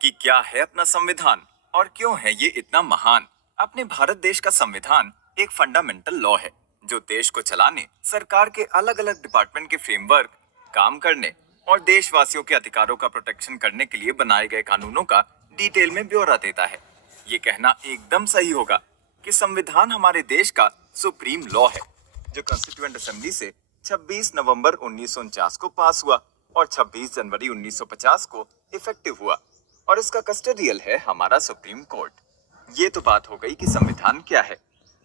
कि क्या है अपना संविधान और क्यों है ये इतना महान। अपने भारत देश का संविधान एक फंडामेंटल लॉ है जो देश को चलाने, सरकार के अलग अलग डिपार्टमेंट के फ्रेमवर्क, काम करने और देशवासियों के अधिकारों का प्रोटेक्शन करने के लिए बनाए गए कानूनों का डिटेल में ब्यौरा देता है। ये कहना एकदम सही होगा कि संविधान हमारे देश का सुप्रीम लॉ है जो कॉन्स्टिट्यूएंट असेंबली से 26 नवंबर 1949 को पास हुआ और 26 जनवरी 1950 को इफेक्टिव हुआ और इसका कस्टोडियल है हमारा सुप्रीम कोर्ट। ये तो बात हो गई कि संविधान क्या है।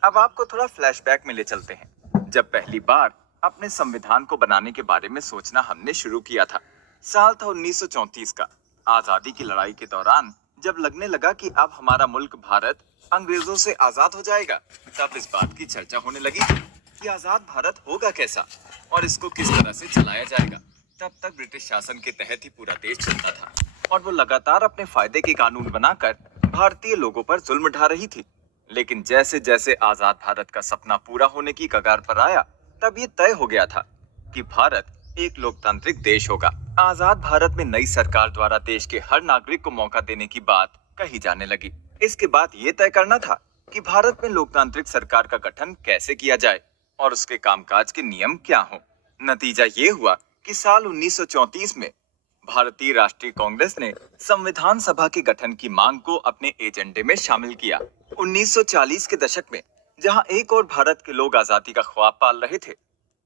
अब आपको थोड़ा फ्लैशबैक में ले चलते हैं जब पहली बार अपने संविधान को बनाने के बारे में सोचना हमने शुरू किया था। साल था 1934 का। आजादी की लड़ाई के दौरान जब लगने लगा कि अब हमारा मुल्क भारत अंग्रेजों से आजाद हो जाएगा, तब इस बात की चर्चा होने लगी कि आजाद भारत होगा कैसा और इसको किस तरह से चलाया जाएगा। तब तक ब्रिटिश शासन के तहत ही पूरा देश चलता था और वो लगातार अपने फायदे के कानून बनाकर भारतीय लोगों पर जुल्म ढा रही थी। लेकिन जैसे जैसे आजाद भारत का सपना पूरा होने की कगार पर आया, तब ये तय हो गया था कि भारत एक लोकतांत्रिक देश होगा। आजाद भारत में नई सरकार द्वारा देश के हर नागरिक को मौका देने की बात कही जाने लगी। इसके बाद ये तय करना था कि भारत में लोकतांत्रिक सरकार का गठन कैसे किया जाए और उसके कामकाज के नियम क्या हों। नतीजा ये हुआ कि साल 1934 में भारतीय राष्ट्रीय कांग्रेस ने संविधान सभा के गठन की मांग को अपने एजेंडे में शामिल किया। 1940 के दशक में जहां एक ओर भारत के लोग आजादी का ख्वाब पाल रहे थे,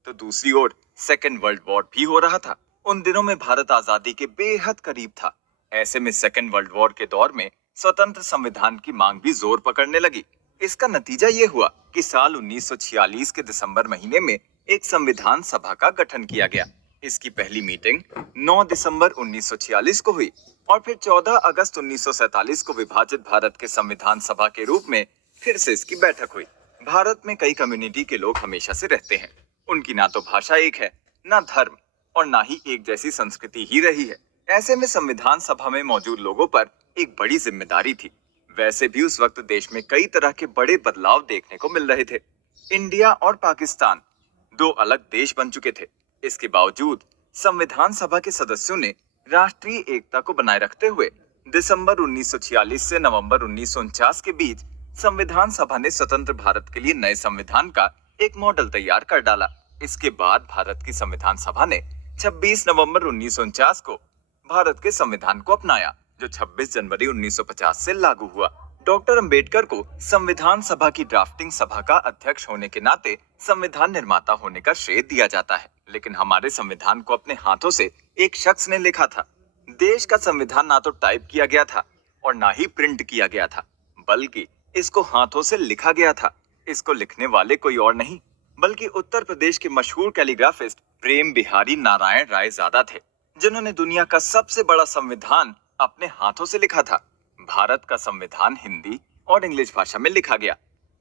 तो दूसरी ओर सेकेंड वर्ल्ड वॉर भी हो रहा था। उन दिनों में भारत आजादी के बेहद करीब था। ऐसे में सेकेंड वर्ल्ड वॉर के दौर में स्वतंत्र संविधान की मांग भी जोर पकड़ने लगी। इसका नतीजा ये हुआ कि साल 1946 के दिसंबर महीने में एक संविधान सभा का गठन किया गया। इसकी पहली मीटिंग 9 दिसंबर 1946 को हुई और फिर 14 अगस्त 1947 को विभाजित भारत के संविधान सभा के रूप में फिर से इसकी बैठक हुई। भारत में कई कम्युनिटी के लोग हमेशा से रहते हैं। उनकी ना तो भाषा एक है, ना धर्म और ना ही एक जैसी संस्कृति ही रही है। ऐसे में संविधान सभा में मौजूद लोगों पर एक बड़ी जिम्मेदारी थी। वैसे भी उस वक्त देश में कई तरह के बड़े बदलाव देखने को मिल रहे थे। इंडिया और पाकिस्तान दो अलग देश बन चुके थे। इसके बावजूद संविधान सभा के सदस्यों ने राष्ट्रीय एकता को बनाए रखते हुए दिसंबर 1946 से नवंबर 1949 के बीच संविधान सभा ने स्वतंत्र भारत के लिए नए संविधान का एक मॉडल तैयार कर डाला। इसके बाद भारत की संविधान सभा ने 26 नवंबर 1949 को भारत के संविधान को अपनाया, जो 26 जनवरी 1950 से लागू हुआ। डॉक्टर अंबेडकर को संविधान सभा की ड्राफ्टिंग सभा का अध्यक्ष होने के नाते संविधान निर्माता होने का श्रेय दिया जाता है। लेकिन हमारे संविधान को अपने हाथों से एक शख्स ने लिखा था। देश का संविधान ना तो टाइप किया गया था और ना ही प्रिंट किया गया था, बल्कि इसको हाथों से लिखा गया था। इसको लिखने वाले कोई और नहीं बल्कि उत्तर प्रदेश के मशहूर कैलीग्राफिस्ट प्रेम बिहारी नारायण रायजादा थे, जिन्होंने दुनिया का सबसे बड़ा संविधान अपने हाथों से लिखा था। भारत का संविधान हिंदी और इंग्लिश भाषा में लिखा गया।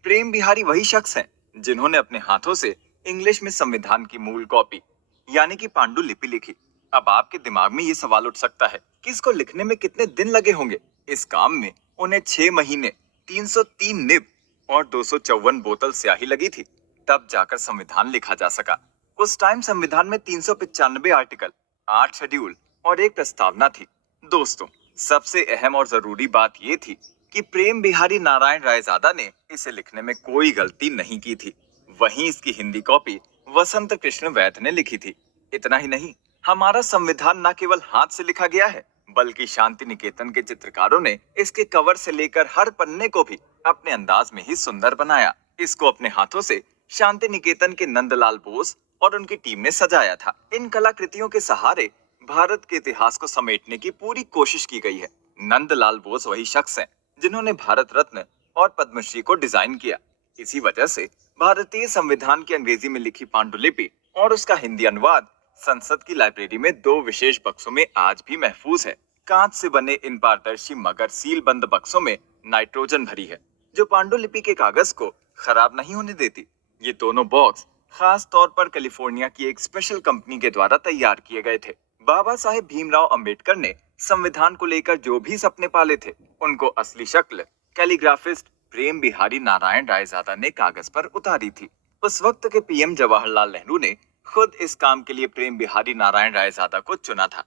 प्रेम बिहारी वही शख्स हैं जिन्होंने अपने हाथों से इंग्लिश में संविधान की मूल कॉपी यानी कि पांडुलिपि लिखी। अब आपके दिमाग में ये सवाल उठ सकता है कि इसको लिखने में कितने दिन लगे होंगे। इस काम में उन्हें 6 महीने, 303 निब और 254 बोतल स्याही लगी थी। तब जाकर संविधान लिखा जा सका। उस टाइम संविधान में 395 आर्टिकल, 8 शेड्यूल और एक प्रस्तावना थी। दोस्तों, सबसे अहम और जरूरी बात ये थी कि प्रेम बिहारी नारायण रायजादा ने इसे लिखने में कोई गलती नहीं की थी। वहीं इसकी हिंदी कॉपी वसंत कृष्ण वैद्य ने लिखी थी। इतना ही नहीं, हमारा संविधान न केवल हाथ से लिखा गया है बल्कि शांति निकेतन के चित्रकारों ने इसके कवर से लेकर हर पन्ने को भी अपने अंदाज में ही सुंदर बनाया। इसको अपने हाथों से शांति निकेतन के नंदलाल बोस और उनकी टीम ने सजाया था। इन कलाकृतियों के सहारे भारत के इतिहास को समेटने की पूरी कोशिश की गई है। नंदलाल बोस वही शख्स हैं जिन्होंने भारत रत्न और पद्मश्री को डिजाइन किया। इसी वजह से भारतीय संविधान की अंग्रेजी में लिखी पांडुलिपि और उसका हिंदी अनुवाद संसद की लाइब्रेरी में 2 विशेष बक्सों में आज भी महफूज है। कांच से बने इन पारदर्शी मगर सील बंद बक्सों में नाइट्रोजन भरी है, जो पांडुलिपि के कागज को खराब नहीं होने देती। ये दोनों बॉक्स खास तौर पर कैलिफोर्निया की एक स्पेशल कंपनी के द्वारा तैयार किए गए थे। बाबा साहेब भीमराव अंबेडकर ने संविधान को लेकर जो भी सपने पाले थे, उनको असली शक्ल कैलीग्राफिस्ट प्रेम बिहारी नारायण रायजादा ने कागज पर उतारी थी। उस वक्त के पीएम जवाहरलाल नेहरू ने खुद इस काम के लिए प्रेम बिहारी नारायण रायजादा को चुना था।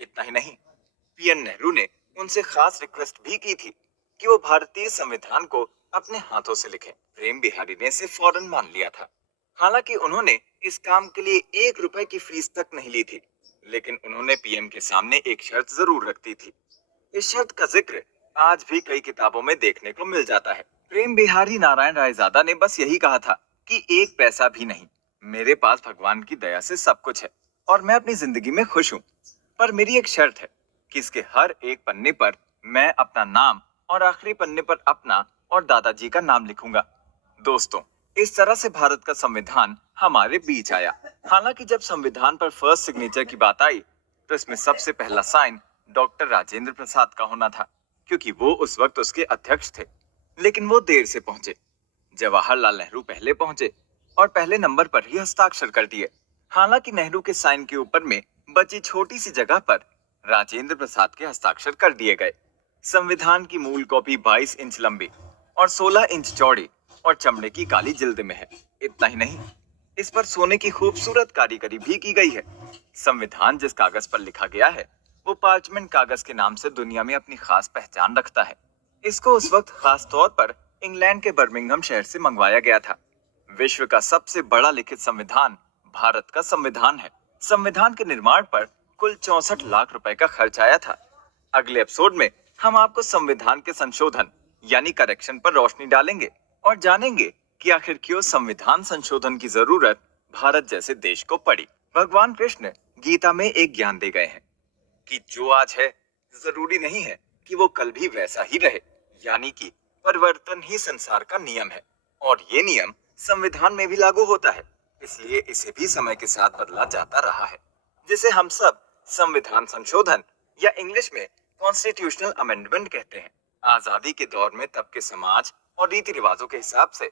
इतना ही नहीं, पीएन नेहरू ने उनसे खास रिक्वेस्ट भी की थी कि वो भारतीय संविधान को अपने हाथों से लिखें। प्रेम बिहारी ने इसे फौरन मान लिया था। हालांकि उन्होंने इस काम के लिए 1 रुपए की फीस तक नहीं ली थी, लेकिन उन्होंने पीएम के सामने एक शर्त जरूर रखती थी। इस शर्त का जिक्र आज भी कई किताबों में देखने को मिल जाता है। प्रेम बिहारी नारायण रायजादा ने बस यही कहा था कि एक पैसा भी नहीं, मेरे पास भगवान की दया से सब कुछ है और मैं अपनी जिंदगी में खुश हूँ। पर मेरी एक शर्त है कि इसके हर एक पन्ने पर मैं अपना नाम और आखिरी पन्ने पर अपना और दादाजी का नाम लिखूंगा। दोस्तों, इस तरह से भारत का संविधान हमारे बीच आया। हालांकि जब संविधान पर फर्स्ट सिग्नेचर की बात आई तो इसमें सबसे पहला साइन डॉक्टर राजेंद्र प्रसाद का होना था, क्योंकि वो उस वक्त उसके अध्यक्ष थे। लेकिन वो देर से पहुंचे। जवाहरलाल नेहरू पहले पहुंचे और पहले नंबर पर ही हस्ताक्षर कर दिए। हालांकि नेहरू के साइन के ऊपर में बची छोटी सी जगह पर राजेंद्र प्रसाद के हस्ताक्षर कर दिए गए। संविधान की मूल कॉपी 22 इंच लंबी और 16 इंच चौड़ी और चमड़े की काली जिल्द में है। इतना ही नहीं, इस पर सोने की खूबसूरत कारीगरी भी की गई है। संविधान जिस कागज पर लिखा गया है वो पार्चमेंट कागज के नाम से दुनिया में अपनी खास पहचान रखता है। इसको उस वक्त खास तौर पर इंग्लैंड के बर्मिंघम शहर से मंगवाया गया था। विश्व का सबसे बड़ा लिखित संविधान भारत का संविधान है। संविधान के निर्माण पर कुल 64 लाख रुपए का खर्च आया था। अगले एपिसोड में हम आपको संविधान के संशोधन यानी करेक्शन पर रोशनी डालेंगे और जानेंगे कि आखिर क्यों संविधान संशोधन की जरूरत भारत जैसे देश को पड़ी। भगवान कृष्ण गीता में एक ज्ञान दे गए हैं कि जो आज है जरूरी नहीं है कि वो कल भी वैसा ही रहे, यानी कि परिवर्तन ही संसार का नियम है और ये नियम संविधान में भी लागू होता है। इसलिए इसे भी समय के साथ बदला जाता रहा है, जिसे हम सब संविधान संशोधन या इंग्लिश में कॉन्स्टिट्यूशनल अमेंडमेंट कहते हैं। आजादी के दौर में तब के समाज और रीति रिवाजों के हिसाब से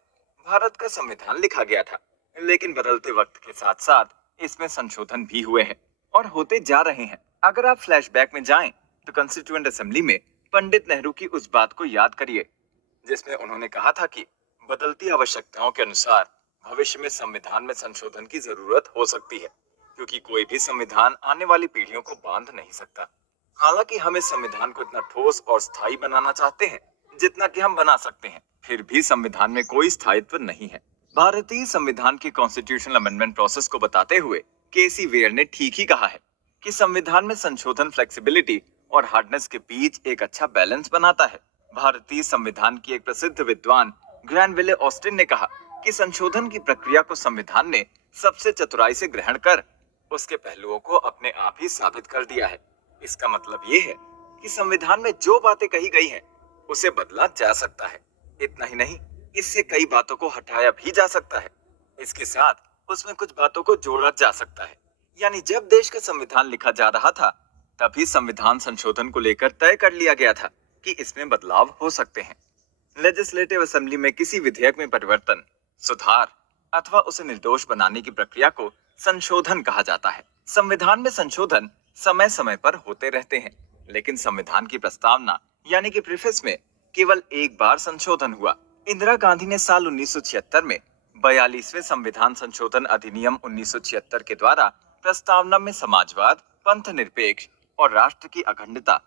भारत का संविधान लिखा गया था, लेकिन बदलते वक्त के साथ साथ इसमें संशोधन भी हुए हैं और होते जा रहे हैं। अगर आप फ्लैशबैक में जाएं तो कॉन्स्टिट्यूएंट असेंबली में पंडित नेहरू की उस बात को याद करिए जिसमें उन्होंने कहा था कि बदलती आवश्यकताओं के अनुसार भविष्य में संविधान में संशोधन की जरूरत हो सकती है, क्योंकि कोई भी संविधान आने वाली पीढ़ियों को बांध नहीं सकता। हालांकि हम इस संविधान को इतना ठोस और स्थायी बनाना चाहते हैं जितना कि हम बना सकते हैं, फिर भी संविधान में कोई स्थायित्व नहीं है। भारतीय संविधान की कॉन्स्टिट्यूशनल अमेंडमेंट प्रोसेस को बताते हुए केसी वेयर ने ठीक ही कहा है कि संविधान में संशोधन फ्लेक्सिबिलिटी और हार्डनेस के बीच एक अच्छा बैलेंस बनाता है। भारतीय संविधान की एक प्रसिद्ध विद्वान ग्रैनविले ऑस्टिन ने कहा कि संशोधन की प्रक्रिया को संविधान ने सबसे चतुराई से ग्रहण कर उसके पहलुओं को अपने आप ही साबित कर दिया है। इसका मतलब ये है कि संविधान में जो बातें कही गई हैं, उसे बदला जा सकता है। इतना ही नहीं, इससे कई बातों को हटाया भी जा सकता है। इसके साथ उसमें कुछ बातों को जोड़ा जा सकता है। यानी जब देश का संविधान लिखा जा रहा था तभी संविधान संशोधन को लेकर तय कर लिया गया था कि इसमें बदलाव हो सकते हैं। लेजिस्लेटिव असेंबली में किसी विधेयक में परिवर्तन, सुधार अथवा उसे निर्दोष बनाने की प्रक्रिया को संशोधन कहा जाता है। संविधान में संशोधन समय समय पर होते रहते हैं, लेकिन संविधान की प्रस्तावना यानी कि प्रीफेस में केवल एक बार संशोधन हुआ। इंदिरा गांधी ने साल 1976 में 42वें संविधान संशोधन अधिनियम 1976 के द्वारा प्रस्तावना में समाजवाद, पंथ निरपेक्ष और राष्ट्र की अखंडता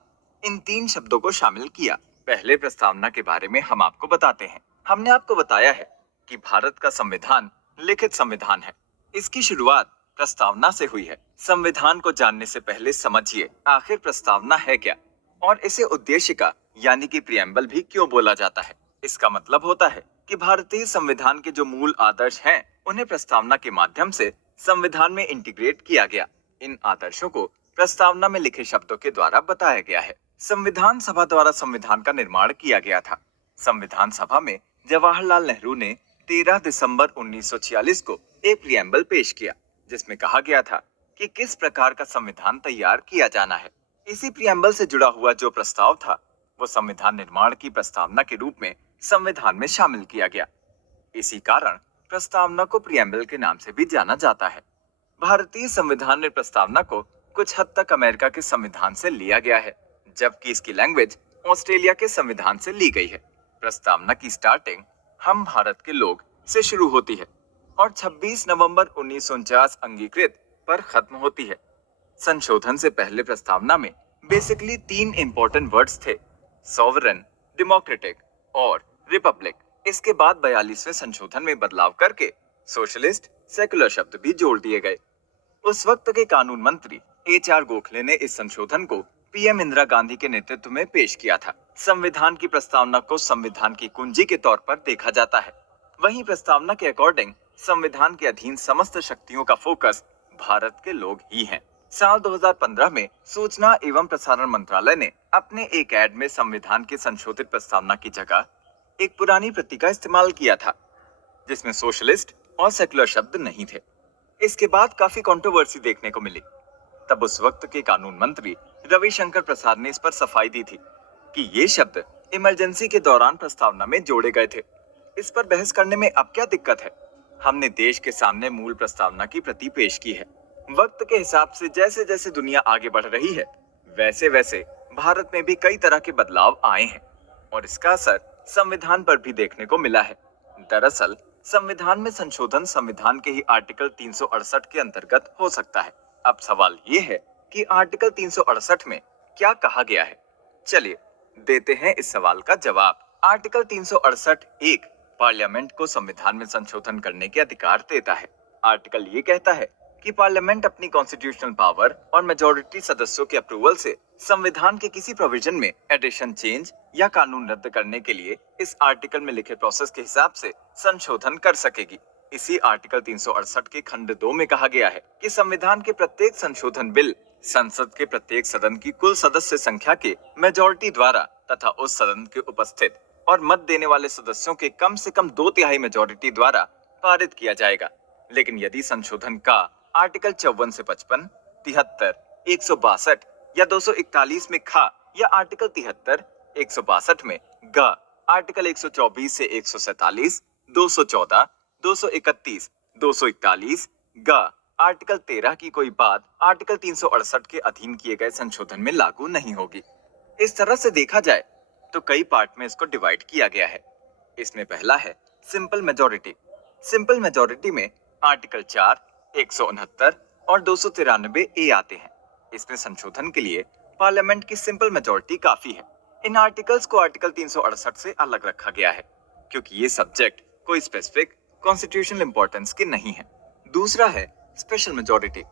इन 3 शब्दों को शामिल किया। पहले प्रस्तावना के बारे में हम आपको बताते हैं। हमने आपको बताया है कि भारत का संविधान लिखित संविधान है। इसकी शुरुआत प्रस्तावना से हुई है। संविधान को जानने से पहले समझिए आखिर प्रस्तावना है क्या और इसे उद्देशिका यानी कि प्रिएम्बल भी क्यों बोला जाता है। इसका मतलब होता है कि भारतीय संविधान के जो मूल आदर्श हैं, उन्हें प्रस्तावना के माध्यम से संविधान में इंटीग्रेट किया गया। इन आदर्शों को प्रस्तावना में लिखे शब्दों के द्वारा बताया गया है। संविधान सभा द्वारा संविधान का निर्माण किया गया था। संविधान सभा में जवाहरलाल नेहरू ने 13 दिसंबर 1946 को एक प्रिएम्बल पेश किया, जिसमें कहा गया था कि किस प्रकार का संविधान तैयार किया जाना है। इसी प्रिएम्बल से जुड़ा हुआ जो प्रस्ताव था वो संविधान निर्माण की प्रस्तावना के रूप में संविधान में शामिल किया गया। इसी कारण प्रस्तावना को प्रिएम्बल के नाम से भी जाना जाता है। भारतीय संविधान में प्रस्तावना को कुछ हद तक अमेरिका के संविधान से लिया गया है, जबकि इसकी लैंग्वेज ऑस्ट्रेलिया के संविधान से ली गई है। प्रस्तावना की स्टार्टिंग हम भारत के लोग से शुरू होती है और 26 नवंबर 1949 अंगीकृत पर खत्म होती है। संशोधन से पहले प्रस्तावना में बेसिकली तीन इंपॉर्टेंट वर्ड्स थे, सॉवरेन, डेमोक्रेटिक और रिपब्लिक। इसके बाद 42वें संशोधन में बदलाव करके सोशलिस्ट, सेकुलर शब्द भी जोड़ दिए गए। उस वक्त के कानून मंत्री HR गोखले ने इस संशोधन को PM इंदिरा गांधी के नेतृत्व में पेश किया था। संविधान की प्रस्तावना को संविधान की कुंजी के तौर पर देखा जाता है। वहीं प्रस्तावना के अकॉर्डिंग संविधान के अधीन समस्त शक्तियों का फोकस भारत के लोग ही हैं। साल 2015 में सूचना एवं प्रसारण मंत्रालय ने अपने एक ऐड में संविधान की संशोधित प्रस्तावना की जगह एक पुरानी प्रति का इस्तेमाल किया था, जिसमें सोशलिस्ट और सेकुलर शब्द नहीं थे। इसके बाद काफी कंट्रोवर्सी देखने को मिली। तब उस वक्त के कानून मंत्री रविशंकर प्रसाद ने इस पर सफाई दी थी कि ये शब्द इमरजेंसी के दौरान प्रस्तावना में जोड़े गए थे। इस पर बहस करने में अब क्या दिक्कत है? हमने देश के सामने मूल प्रस्तावना की प्रति पेश की है। वक्त के हिसाब से जैसे जैसे दुनिया आगे बढ़ रही है, वैसे वैसे भारत में भी कई तरह के बदलाव आए हैं और इसका असर संविधान पर भी देखने को मिला है। दरअसल संविधान में संशोधन संविधान के ही आर्टिकल 368 के अंतर्गत हो सकता है। अब सवाल ये है कि आर्टिकल 368 में क्या कहा गया है? चलिए देते हैं इस सवाल का जवाब। आर्टिकल 368 एक पार्लियामेंट को संविधान में संशोधन करने के अधिकार देता है। आर्टिकल ये कहता है कि पार्लियामेंट अपनी कॉन्स्टिट्यूशनल पावर और मेजॉरिटी सदस्यों के अप्रूवल से संविधान के किसी प्रोविजन में एडिशन, चेंज या कानून रद्द करने के लिए इस आर्टिकल में लिखे प्रोसेस के हिसाब से संशोधन कर सकेगी। इसी आर्टिकल 368 के खंड 2 में कहा गया है कि संविधान के प्रत्येक संशोधन बिल संसद के प्रत्येक सदन की कुल सदस्य संख्या के मेजॉरिटी द्वारा तथा उस सदन के उपस्थित और मत देने वाले सदस्यों के कम से कम 2/3 मेजॉरिटी द्वारा पारित किया जाएगा। लेकिन यदि संशोधन का आर्टिकल 54 से 55, 73, 162 या 241 में खा या आर्टिकल 73, 162 में ग, आर्टिकल 124 से 147, 214, 231, 241 ग, आर्टिकल 13 की कोई बात आर्टिकल 368 के अधीन किए गए संशोधन में लागू नहीं होगी। इस तरह से देखा जाए तो कई पार्ट में इसको डिवाइड किया गया है। इसमें पहला है सिंपल मेजॉरिटी। सिंपल मेजॉरिटी में आर्टिकल 4, 169 और 293 ए आते हैं। इसमें संशोधन के लिए पार्लियामेंट की सिंपल मेजॉरिटी काफी है। इन आर्टिकल्स को आर्टिकल 368 से अलग रखा गया है क्योंकि ये सब्जेक्ट कोई स्पेसिफिक कॉन्स्टिट्यूशनल इंपॉर्टेंस के नहीं है। दूसरा है स्पेशल मेजॉरिटी।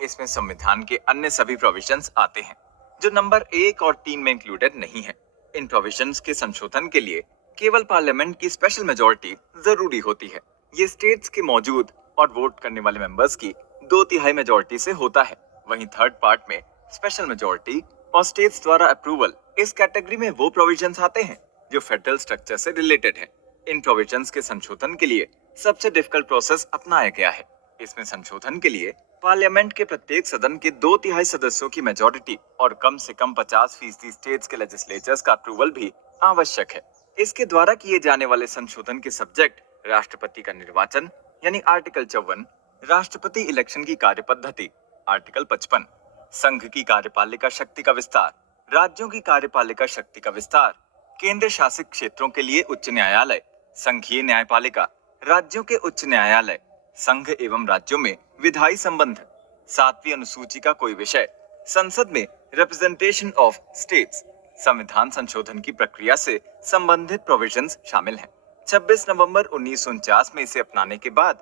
इसमें संविधान के अन्य सभी प्रोविजंस आते हैं जो नंबर 1 और 3 में इंक्लूडेड नहीं है। इन प्रोविजंस के संशोधन के लिए केवल पार्लियामेंट की स्पेशल मेजॉरिटी जरूरी होती है। ये स्टेट्स के मौजूद और वोट करने वाले मेंबर्स की 2/3 मेजॉरिटी से होता है। वहीं थर्ड पार्ट में स्पेशल मेजॉरिटी और स्टेट्स द्वारा अप्रूवल, इस कैटेगरी में वो प्रोविजंस आते हैं जो फेडरल स्ट्रक्चर से रिलेटेड है। इन प्रोविजंस के संशोधन के लिए सबसे डिफिकल्ट प्रोसेस अपनाया गया है। इसमें संशोधन के लिए पार्लियामेंट के प्रत्येक सदन के 2/3 सदस्यों की मेजॉरिटी और कम से कम 50% स्टेट्स के लेजिस्लेचर्स का अप्रूवल भी आवश्यक है। इसके द्वारा किए जाने वाले संशोधन के सब्जेक्ट राष्ट्रपति का निर्वाचन यानी आर्टिकल 54, राष्ट्रपति इलेक्शन की कार्य पद्धति आर्टिकल 55, संघ की कार्यपालिका शक्ति का विस्तार, राज्यों की कार्यपालिका शक्ति का विस्तार, केंद्र शासित क्षेत्रों के लिए उच्च न्यायालय, संघीय न्यायपालिका, राज्यों के उच्च न्यायालय, संघ एवं राज्यों में विधायी संबंध, 7वीं अनुसूची का कोई विषय, संसद में रिप्रेजेंटेशन ऑफ स्टेट्स, संविधान संशोधन की प्रक्रिया से संबंधित प्रोविजंस शामिल हैं। 26 नवंबर 1949 में इसे अपनाने के बाद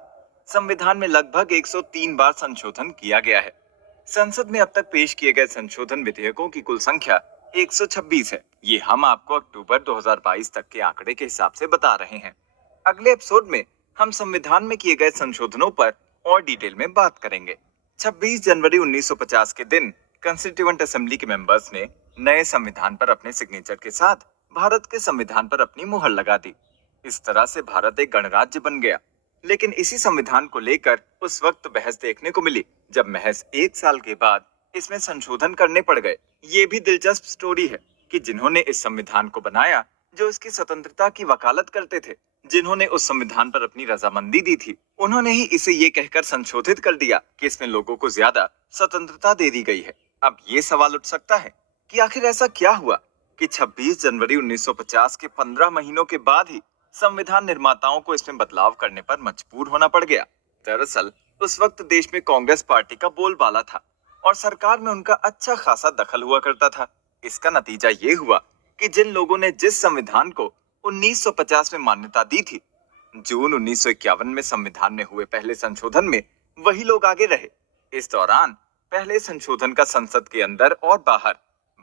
संविधान में लगभग 103 बार संशोधन किया गया है। संसद में अब तक पेश किए गए संशोधन विधेयकों की कुल संख्या 126 है। ये हम आपको अक्टूबर 2022 तक के आंकड़े के हिसाब से बता रहे हैं। अगले एपिसोड में हम संविधान में किए गए संशोधनों पर और डिटेल में बात करेंगे। 26 जनवरी 1950 के दिन कंस्टिट्यूएंट असेंबली के मेंबर्स ने नए संविधान पर अपने सिग्नेचर के साथ भारत के संविधान पर अपनी मुहर लगा दी। इस तरह से भारत एक गणराज्य बन गया। लेकिन इसी संविधान को लेकर उस वक्त बहस देखने को मिली जब महज 1 साल के बाद इसमें संशोधन करने पड़ गए। ये भी दिलचस्प स्टोरी है कि जिन्होंने इस संविधान को बनाया, जो इसकी स्वतंत्रता की वकालत करते थे, जिन्होंने उस संविधान पर अपनी रजामंदी दी थी, उन्होंने ही इसे ये कहकर संशोधित कर दिया कि इसमें लोगों को ज्यादा स्वतंत्रता दे दी गई है। अब ये सवाल उठ सकता है कि आखिर ऐसा क्या हुआ कि 26 जनवरी 1950 के 15 महीनों के बाद ही संविधान निर्माताओं को इसमें बदलाव करने पर मजबूर होना पड़ गया। दरअसल उस वक्त देश में कांग्रेस पार्टी का बोलबाला था। और सरकार में उनका अच्छा खासा दखल हुआ करता था। इसका नतीजा ये हुआ कि जिन लोगों ने जिस संविधान को 1950 में मान्यता दी थी, जून 1951 में संविधान में हुए पहले संशोधन में वही लोग आगे रहे। इस दौरान पहले संशोधन का संसद के अंदर और बाहर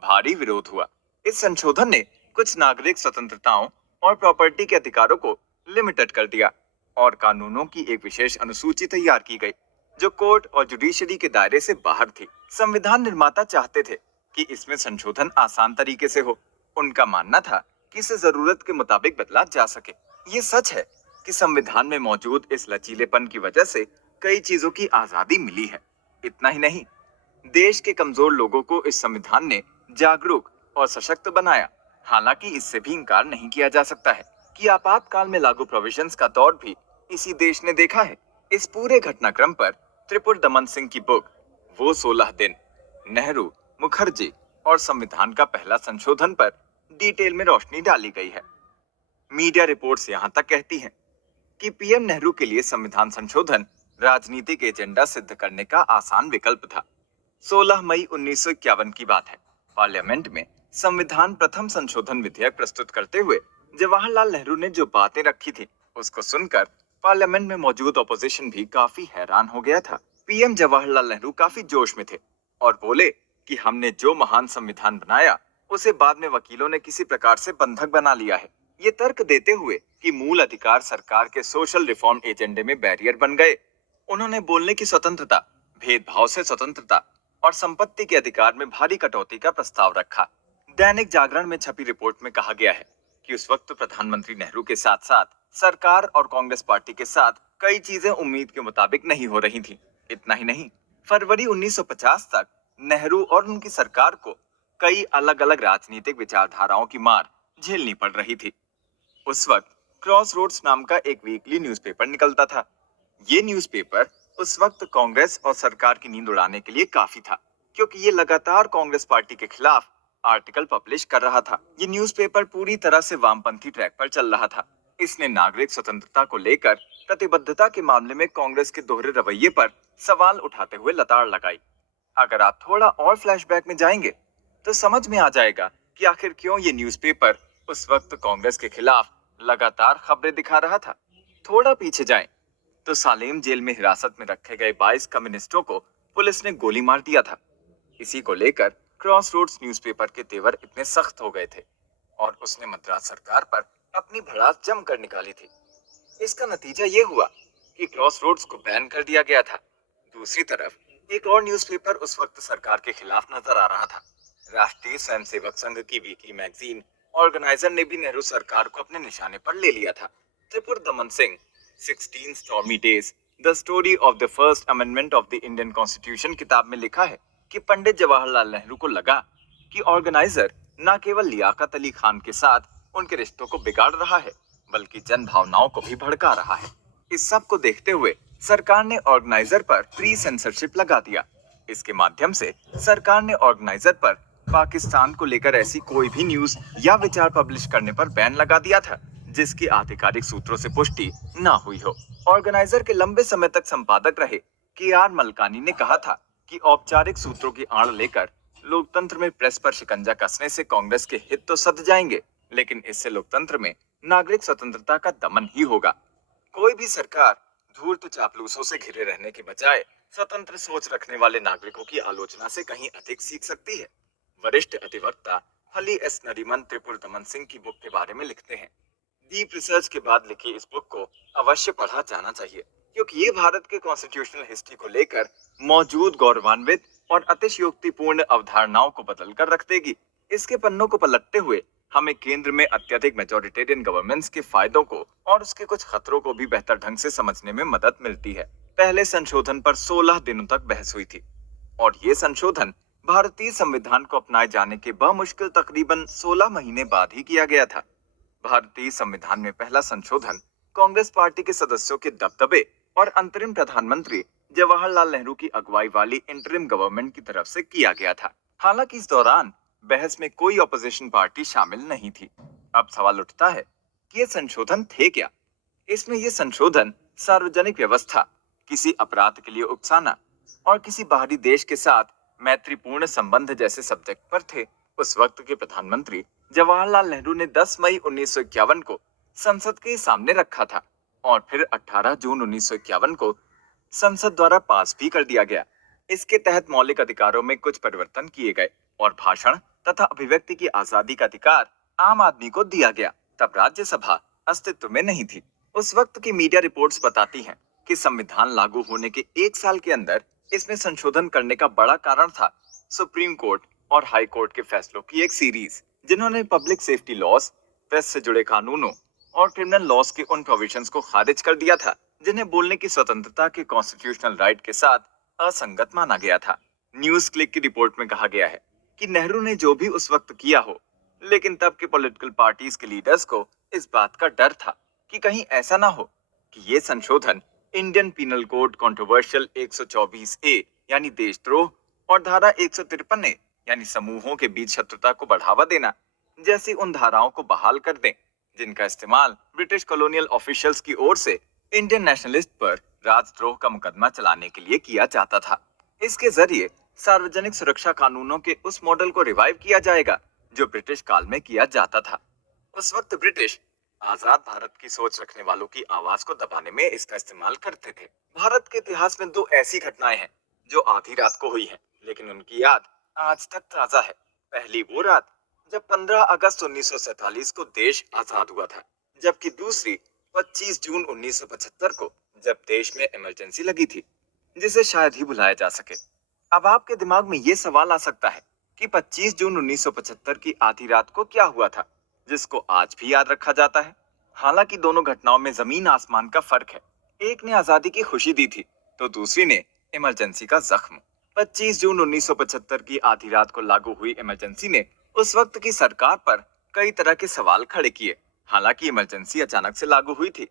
भारी विरोध हुआ। इस संशोधन ने कुछ नागरिक स्वतंत्रताओं और प्रॉपर्टी के अधिकारों को लिमिटेड कर दिया और कानूनों की एक विशेष अनुसूची तैयार की गई जो कोर्ट और जुडिशरी के दायरे से बाहर थी। संविधान निर्माता चाहते थे कि इसमें संशोधन आसान तरीके से हो। उनका मानना था कि इसे जरूरत के मुताबिक बदला जा सके। ये सच है कि संविधान में मौजूद इस लचीलेपन की वजह से कई चीजों की आजादी मिली है। इतना ही नहीं, देश के कमजोर लोगों को इस संविधान ने जागरूक और सशक्त बनाया। हालांकि इससे भी इनकार नहीं किया जा सकता है कि आपातकाल में लागू प्रोविजंस का दौर भी इसी देश ने देखा है। इस पूरे घटनाक्रम पर त्रिपुर दमन सिंह की बुक वो 16 दिन, नेहरू, मुखर्जी और संविधान का पहला संशोधन पर डिटेल में रोशनी डाली गई है। मीडिया रिपोर्ट्स यहाँ तक कहती हैं कि पीएम नेहरू के लिए संविधान संशोधन राजनीतिक एजेंडा सिद्ध करने का आसान विकल्प था। 16 मई 1951 की बात है। पार्लियामेंट में संविधान प्रथम संशोधन विधेयक प्रस्तुत करते हुए जवाहरलाल नेहरू ने जो बातें रखी थी, उसको सुनकर पार्लियामेंट में मौजूद ऑपोजिशन भी काफी हैरान हो गया था। पीएम जवाहरलाल नेहरू काफी जोश में थे और बोले कि हमने जो महान संविधान बनाया उसे बाद में वकीलों ने किसी प्रकार से बंधक बना लिया है। ये तर्क देते हुए कि मूल अधिकार सरकार के सोशल रिफॉर्म एजेंडे में बैरियर बन गए। उन्होंने बोलने की स्वतंत्रता, भेदभाव से स्वतंत्रता और संपत्ति के अधिकार में भारी कटौती का प्रस्ताव रखा। दैनिक जागरण में छपी रिपोर्ट में कहा गया है कि उस वक्त प्रधानमंत्री नेहरू के साथ साथ सरकार और कांग्रेस पार्टी के साथ कई चीजें उम्मीद के मुताबिक नहीं हो रही थी। इतना ही नहीं, फरवरी 1950 तक नेहरू और उनकी सरकार को कई अलग अलग राजनीतिक विचारधाराओं की मार झेलनी पड़ रही थी। उस वक्त क्रॉस रोड्स नाम का एक वीकली न्यूज़पेपर निकलता था। ये न्यूज़पेपर उस वक्त कांग्रेस और सरकार की नींद उड़ाने के लिए काफी था, क्योंकि ये लगातार कांग्रेस पार्टी के खिलाफ आर्टिकल पब्लिश कर रहा था। ये न्यूज़पेपर पूरी तरह से वामपंथी ट्रैक पर चल रहा था। इसने नागरिक स्वतंत्रता को लेकर प्रतिबद्धता के मामले में कांग्रेस के दोहरे रवैये पर सवाल उठाते हुए लताड़ लगाई। अगर आप थोड़ा और फ्लैशबैक में जाएंगे तो समझ में आ जाएगा कि आखिर क्यों ये न्यूज़पेपर उस वक्त कांग्रेस के खिलाफ लगातार खबरें दिखा रहा था। थोड़ा पीछे जाएं तो सालेम जेल में हिरासत में रखे गए 22 कम्युनिस्टों को पुलिस ने गोली मार दिया था। इसी को लेकर क्रॉस रोड्स न्यूज़पेपर के तेवर इतने सख्त हो गए थे और उसने मद्रास सरकार पर अपनी भड़ास जमकर निकाली थी। इसका नतीजा ये हुआ कि क्रॉस रोड्स को बैन कर दिया गया था। दूसरी तरफ एक और न्यूज़पेपर उस वक्त सरकार के खिलाफ नजर आ रहा था। राष्ट्रीय स्वयंसेवक संघ की वीकली मैगजीन ऑर्गेनाइजर ने भी नेहरू सरकार को अपने निशाने पर ले लिया था। त्रिपुर दमन Singh 16 stormy days the story of the first amendment of the Indian constitution किताब में लिखा है कि पंडित जवाहरलाल नेहरू को लगा कि ऑर्गेनाइजर न केवल लियाकत अली खान के साथ उनके रिश्तों को बिगाड़ रहा है, बल्कि जन भावनाओं को भी भड़का रहा है। इस सब को देखते हुए सरकार ने ऑर्गेनाइजर पर प्री सेंसरशिप लगा दिया। इसके माध्यम से सरकार ने ऑर्गेनाइजर पर पाकिस्तान को लेकर ऐसी कोई भी न्यूज या विचार पब्लिश करने पर बैन लगा दिया था जिसकी आधिकारिक सूत्रों से पुष्टि ना हुई हो। ऑर्गेनाइजर के लंबे समय तक संपादक रहे के.आर. मलकानी ने कहा था कि औपचारिक सूत्रों की आड़ लेकर लोकतंत्र में प्रेस पर शिकंजा कसने से कांग्रेस के हित तो सध जाएंगे, लेकिन इससे लोकतंत्र में नागरिक स्वतंत्रता का दमन ही होगा। कोई भी सरकार धूर्त चापलूसों से घिरे रहने के बजाय स्वतंत्र सोच रखने वाले नागरिकों की आलोचना से कहीं अधिक सीख सकती है। वरिष्ठ अधिवक्ता हली एस नरीमन त्रिपुर दमन सिंह की बुक के बारे में लिखते हैं, डीप रिसर्च के बाद लिखी इस बुक को अवश्य पढ़ा जाना चाहिए, क्योंकि ये भारत के कॉन्स्टिट्यूशनल हिस्ट्री को लेकर मौजूद गौरवान्वित और अतिशयोक्तिपूर्ण अवधारणाओं को बदल कर रख देगी। इसके पन्नों को पलटते हुए हमें केंद्र में अत्यधिक मेजॉरिटेरियन गवर्नेंस के फायदों को और उसके कुछ खतरों को भी बेहतर ढंग से समझने में मदद मिलती है। पहले संशोधन पर 16 दिनों तक बहस हुई थी और ये संशोधन भारतीय संविधान को अपनाए जाने के बमुश्किल तकरीबन 16 महीने बाद ही किया गया था। भारतीय संविधान में पहला संशोधन कांग्रेस पार्टी के सदस्यों के दबदबे और अंतरिम प्रधानमंत्री जवाहरलाल नेहरू की अगुवाई वाली इंटरिम गवर्नमेंट की तरफ से किया गया था। हालांकि इस दौरान बहस में कोई ऑपोजिशन पार्टी शामिल नहीं थी। अब सवाल उठता है कि ये संशोधन थे क्या? इसमें ये संशोधन सार्वजनिक व्यवस्था, किसी अपराध के लिए उकसाना और किसी बाहरी देश के साथ मैत्रीपूर्ण संबंध जैसे सब्जेक्ट पर थे। उस वक्त के प्रधानमंत्री जवाहरलाल नेहरू ने 10 मई 1951 को संसद के सामने रखा था और फिर 18 जून 1951 को संसद द्वारा पास भी कर दिया गया। इसके तहत मौलिक अधिकारों में कुछ परिवर्तन किए गए और भाषण तथा अभिव्यक्ति की आजादी का अधिकार आम आदमी को दिया गया। तब राज्यसभा अस्तित्व में नहीं थी। उस वक्त की मीडिया रिपोर्ट्स बताती हैं कि संविधान लागू होने के 1 साल के अंदर इसमें संशोधन करने का बड़ा कारण था सुप्रीम कोर्ट और हाई कोर्ट के फैसलों की एक सीरीज, जिन्होंने पब्लिक सेफ्टी लॉज, प्रेस से जुड़े कानूनों और क्रिमिनल लॉज के उन प्रोविजंस को खारिज कर दिया था जिन्हें बोलने की स्वतंत्रता के कॉन्स्टिट्यूशनल राइट के साथ असंगत माना गया था। न्यूज क्लिक की रिपोर्ट में कहा गया है कि नेहरू ने जो भी उस वक्त किया हो, लेकिन तब के पॉलिटिकल पार्टीज के लीडर्स को इस बात का डर था कि कहीं ऐसा ना हो कि ये संशोधन इंडियन पीनल कोड कंट्रोवर्शियल 124 ए यानी देशद्रोह और धारा 153 ए यानी समूहों के बीच शत्रुता को बढ़ावा देना जैसी उन धाराओं को बहाल कर दें, जिनका इस्तेमाल ब्रिटिश कॉलोनियल ऑफिशियल्स की ओर से इंडियन नेशनलिस्ट पर राजद्रोह का मुकदमा चलाने के लिए किया जाता था। इसके जरिए सार्वजनिक सुरक्षा कानूनों के उस मॉडल को रिवाइव किया जाएगा जो ब्रिटिश काल में किया जाता था। उस वक्त ब्रिटिश आजाद भारत की सोच रखने वालों की आवाज को दबाने में इसका इस्तेमाल करते थे। भारत के इतिहास में 2 ऐसी घटनाएं हैं जो आधी रात को हुई हैं, लेकिन उनकी याद आज तक ताजा है। पहली वो रात जब 15 अगस्त 1947 को देश आजाद हुआ था, जबकि दूसरी 25 जून 1975 को, जब देश में इमरजेंसी लगी थी, जिसे शायद ही भुलाया जा सके। अब आपके दिमाग में ये सवाल आ सकता है कि 25 जून 1975 की आधी रात को क्या हुआ था, जिसको आज भी याद रखा जाता है। हालांकि दोनों घटनाओं में जमीन आसमान का फर्क है। एक ने आजादी की खुशी दी थी तो दूसरी ने इमरजेंसी का जख्म। 25 जून 1975 की आधी रात को लागू हुई इमरजेंसी ने उस वक्त की सरकार पर कई तरह के सवाल खड़े किए। हालांकि इमरजेंसी अचानक से लागू हुई थी,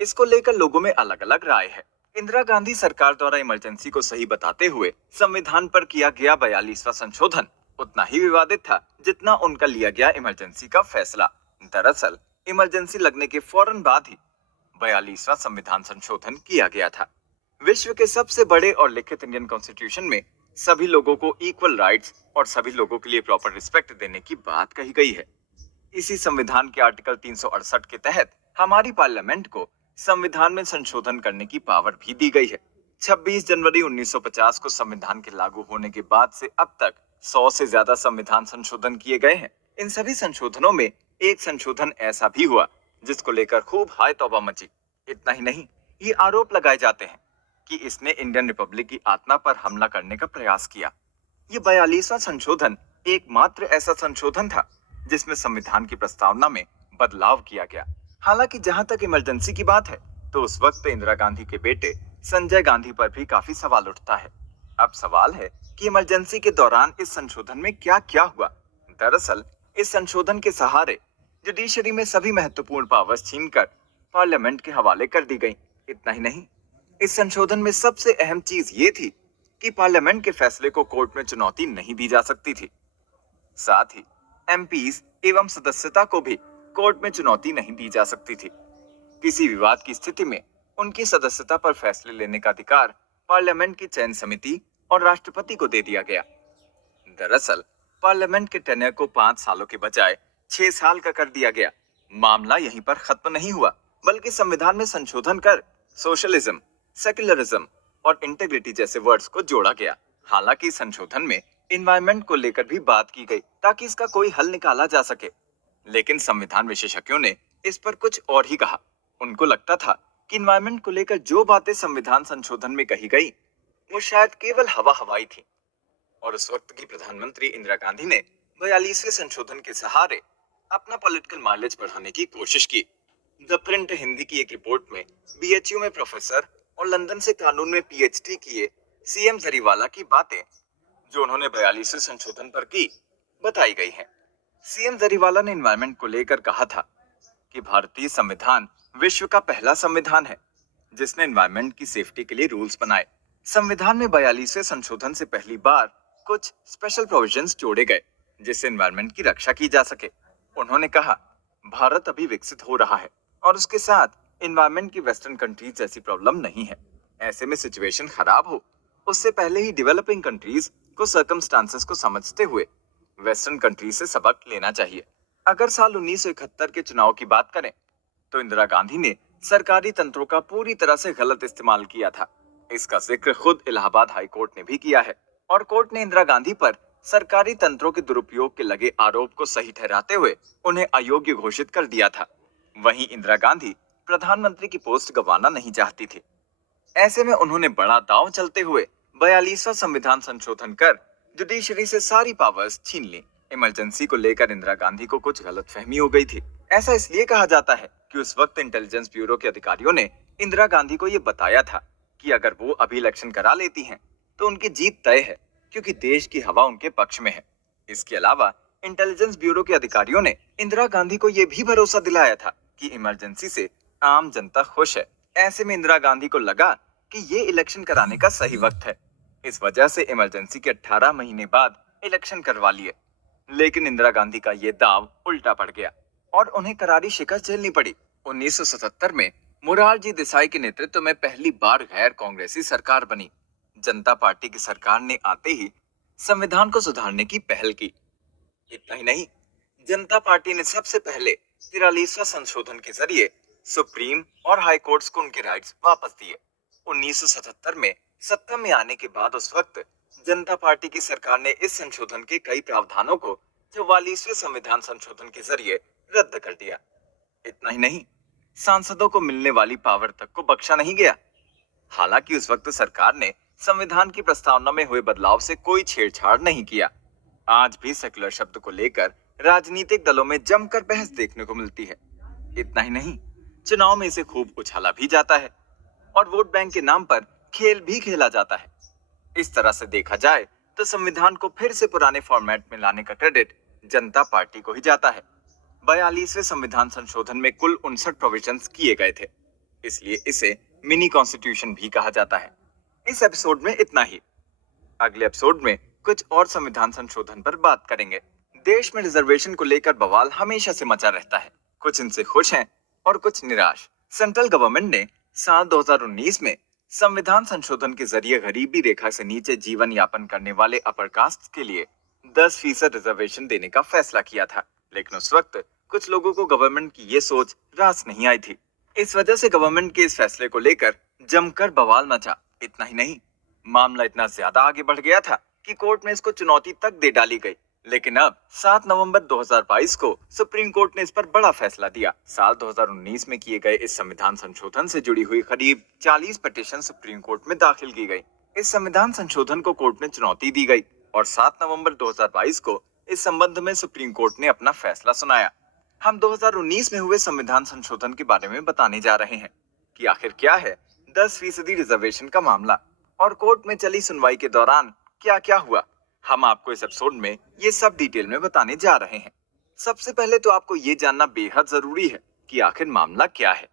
इसको लेकर लोगों में अलग अलग राय है। इंदिरा गांधी सरकार द्वारा इमरजेंसी को सही बताते हुए संविधान पर किया गया 42वां संशोधन उतना ही विवादित था जितना उनका लिया गया इमरजेंसी का फैसला। दरअसल इमरजेंसी लगने के फौरन बाद ही 42वां संविधान संशोधन किया गया था। विश्व के सबसे बड़े और लिखित इंडियन कॉन्स्टिट्यूशन में सभी लोगों को इक्वल राइट्स और सभी लोगों के लिए प्रॉपर रिस्पेक्ट देने की बात कही गई है। इसी संविधान के आर्टिकल 368 के तहत हमारी पार्लियामेंट को संविधान में संशोधन करने की पावर भी दी गई है। 26 जनवरी 1950 को संविधान के लागू होने के बाद से अब तक 100 से ज्यादा संविधान संशोधन किए गए हैं। इन सभी संशोधनों में एक संशोधन ऐसा भी हुआ जिसको लेकर खूब हाय तौबा मची। इतना ही नहीं, ये आरोप लगाए जाते हैं कि इसने इंडियन रिपब्लिक की आत्मा पर हमला करने का प्रयास किया। ये 42वां संशोधन एकमात्र ऐसा संशोधन था जिसमें संविधान की प्रस्तावना में बदलाव किया गया। हालांकि जहां तक इमरजेंसी की बात है तो उस वक्त इंदिरा गांधी के बेटे संजय गांधी पर भी काफी सवाल उठता है। अब सवाल है कि इमरजेंसी के दौरान इस संशोधन में क्या क्या हुआ। दरअसल इस संशोधन के सहारे जुडिशरी में सभी महत्वपूर्ण पावर्स छीनकर पार्लियामेंट के हवाले कर दी गई। इतना ही नहीं, इस संशोधन में सबसे अहम चीज ये थी कि पार्लियामेंट के फैसले को कोर्ट में चुनौती नहीं दी जा सकती थी। साथ ही एमपीज एवं सदस्यता को भी कोर्ट में चुनौती नहीं दी जा सकती थी। किसी विवाद की स्थिति में उनकी सदस्यता पर फैसले लेने का अधिकार पार्लियामेंट की चयन समिति और राष्ट्रपति को दे दिया गया। दरअसल पार्लियामेंट के टेन्योर को 5 सालों के बजाय 6 साल का कर दिया गया। मामला यहीं पर खत्म नहीं हुआ, बल्कि संविधान में संशोधन कर सोशलिज्म, सेक्युलरिज्म और इंटेग्रिटी जैसे वर्ड्स को जोड़ा गया। हालांकि संशोधन में इन्वायरमेंट को लेकर भी बात की गई ताकि इसका कोई हल निकाला जा सके, लेकिन संविधान विशेषज्ञों ने इस पर कुछ और ही कहा। उनको लगता था कि इन्वायरमेंट को लेकर जो बातें संविधान संशोधन में कही गई वो शायद केवल हवा हवाई थी। और उस वक्त की प्रधानमंत्री इंदिरा गांधी ने 42वें संशोधन के सहारे अपना पॉलिटिकल माइलेज बढ़ाने की कोशिश की। द प्रिंट हिंदी की एक रिपोर्ट में बीएचयू में प्रोफेसर और लंदन से कानून में पीएचडी किए सीएम जरीवाला की बातें जो उन्होंने 42वें संशोधन पर की बताई गई हैं। सीएम जरीवाला ने एनवायरनमेंट को लेकर कहा था कि भारतीय संविधान विश्व का पहला संविधान है जिसने एनवायरनमेंट की सेफ्टी के लिए रूल्स बनाए। संविधान में 42वें संशोधन से पहली बार कुछ स्पेशल प्रोविजंस जोड़े गए जिससे एनवायरनमेंट की रक्षा की जा सके। उन्होंने कहा, भारत अभी विकसित हो रहा है और उसके साथ एनवायरनमेंट की वेस्टर्न कंट्रीज जैसी प्रॉब्लम नहीं है। ऐसे में सिचुएशन खराब हो उससे पहले ही डेवलपिंग कंट्रीज को सर्कमस्टांसेस को समझते हुए वेस्टर्न कंट्री से सबक लेना चाहिए। अगर साल 1971 के चुनाव की बात करें तो इंदिरा गांधी ने सरकारी तंत्रों का पूरी तरह से गलत इस्तेमाल किया था। इसका जिक्र खुद इलाहाबाद हाई कोर्ट ने भी किया है और कोर्ट ने इंदिरा गांधी पर सरकारी तंत्रों के दुरुपयोग के लगे आरोप को सही ठहराते हुए उन्हें अयोग्य घोषित कर दिया था। वहीं इंदिरा गांधी प्रधानमंत्री की पोस्ट गंवाना नहीं चाहती थी। ऐसे में उन्होंने बड़ा दांव चलते हुए 42वां संविधान संशोधन कर जुडिशरी से सारी पावर्स छीन ली। इमरजेंसी को लेकर इंदिरा गांधी को कुछ गलतफहमी हो गई थी। ऐसा इसलिए कहा जाता है कि उस वक्त इंटेलिजेंस ब्यूरो के अधिकारियों ने इंदिरा गांधी को ये बताया था कि अगर वो अभी इलेक्शन करा लेती हैं तो उनकी जीत तय है, क्योंकि देश की हवा उनके पक्ष में है। इसके अलावा इंटेलिजेंस ब्यूरो के अधिकारियों ने इंदिरा गांधी को ये भी भरोसा दिलाया था कि इमरजेंसी से आम जनता खुश है। ऐसे में इंदिरा गांधी को लगा कि ये इलेक्शन कराने का सही वक्त है। इस वजह से इमरजेंसी के 18 महीने बाद इलेक्शन करवा लिए। लेकिन इंदिरा गांधी का ये दाव उल्टा पड़ गया और उन्हें करारी शिकस्त झेलनी पड़ी। 1977 में मोरारजी देसाई के नेतृत्व में पहली बार गैर कांग्रेसी सरकार बनी। जनता पार्टी की सरकार ने आते ही संविधान को सुधारने की पहल की। इतना ही नहीं, जनता पार्टी ने सबसे पहले 43वां संशोधन के जरिए सुप्रीम और हाई कोर्ट्स को उनके राइट्स वापस दिए। 1977 में सत्ता में आने के बाद उस वक्त जनता पार्टी की सरकार ने इस संशोधन के कई प्रावधानों को 44वें संविधान संशोधन के जरिए रद्द कर दिया। इतना ही नहीं, सांसदों को मिलने वाली पावर तक को बख्शा नहीं गया। हालांकि उस वक्त सरकार ने संविधान की प्रस्तावना में हुए बदलाव से कोई छेड़छाड़ नहीं किया। आज भी सेक्युलर शब्द को लेकर राजनीतिक दलों में जमकर बहस देखने को मिलती है। इतना ही नहीं, चुनाव में इसे खूब उछाला भी जाता है और वोट बैंक के नाम पर खेल भी खेला जाता है। इस तरह से देखा जाए तो संविधान को फिर से पुराने फॉर्मेट में लाने का क्रेडिट जनता पार्टी को ही जाता है। 42वें संविधान संशोधन में कुल 59 प्रोविजंस किए गए थे, इसलिए इसे मिनी कॉन्स्टिट्यूशन भी कहा जाता है। इस एपिसोड में इतना ही। अगले एपिसोड में कुछ और संविधान संशोधन पर बात करेंगे। देश में रिजर्वेशन को लेकर बवाल हमेशा से मचा रहता है। कुछ इनसे खुश हैं और कुछ निराश। सेंट्रल गवर्नमेंट ने साल 2019 में संविधान संशोधन के जरिए गरीबी रेखा से नीचे जीवन यापन करने वाले अपर कास्ट के लिए 10% रिजर्वेशन देने का फैसला किया था। लेकिन उस वक्त कुछ लोगों को गवर्नमेंट की ये सोच रास नहीं आई थी। इस वजह से गवर्नमेंट के इस फैसले को लेकर जमकर बवाल मचा। इतना ही नहीं, मामला इतना ज्यादा आगे बढ़ गया था कि कोर्ट में इसको चुनौती तक दे डाली गई। लेकिन अब 7 नवंबर 2022 को सुप्रीम कोर्ट ने इस पर बड़ा फैसला दिया। साल 2019 में किए गए इस संविधान संशोधन से जुड़ी हुई करीब 40 पिटीशन सुप्रीम कोर्ट में दाखिल की गई। इस संविधान संशोधन को कोर्ट में चुनौती दी गई और 7 नवंबर 2022 को इस संबंध में सुप्रीम कोर्ट ने अपना फैसला सुनाया। हम 2019 में हुए संविधान संशोधन के बारे में बताने जा रहे हैं कि आखिर क्या है 10% रिजर्वेशन का मामला और कोर्ट में चली सुनवाई के दौरान क्या क्या हुआ। हम आपको इस एपिसोड में ये सब डिटेल में बताने जा रहे हैं। सबसे पहले तो आपको ये जानना बेहद जरूरी है कि आखिर मामला क्या है।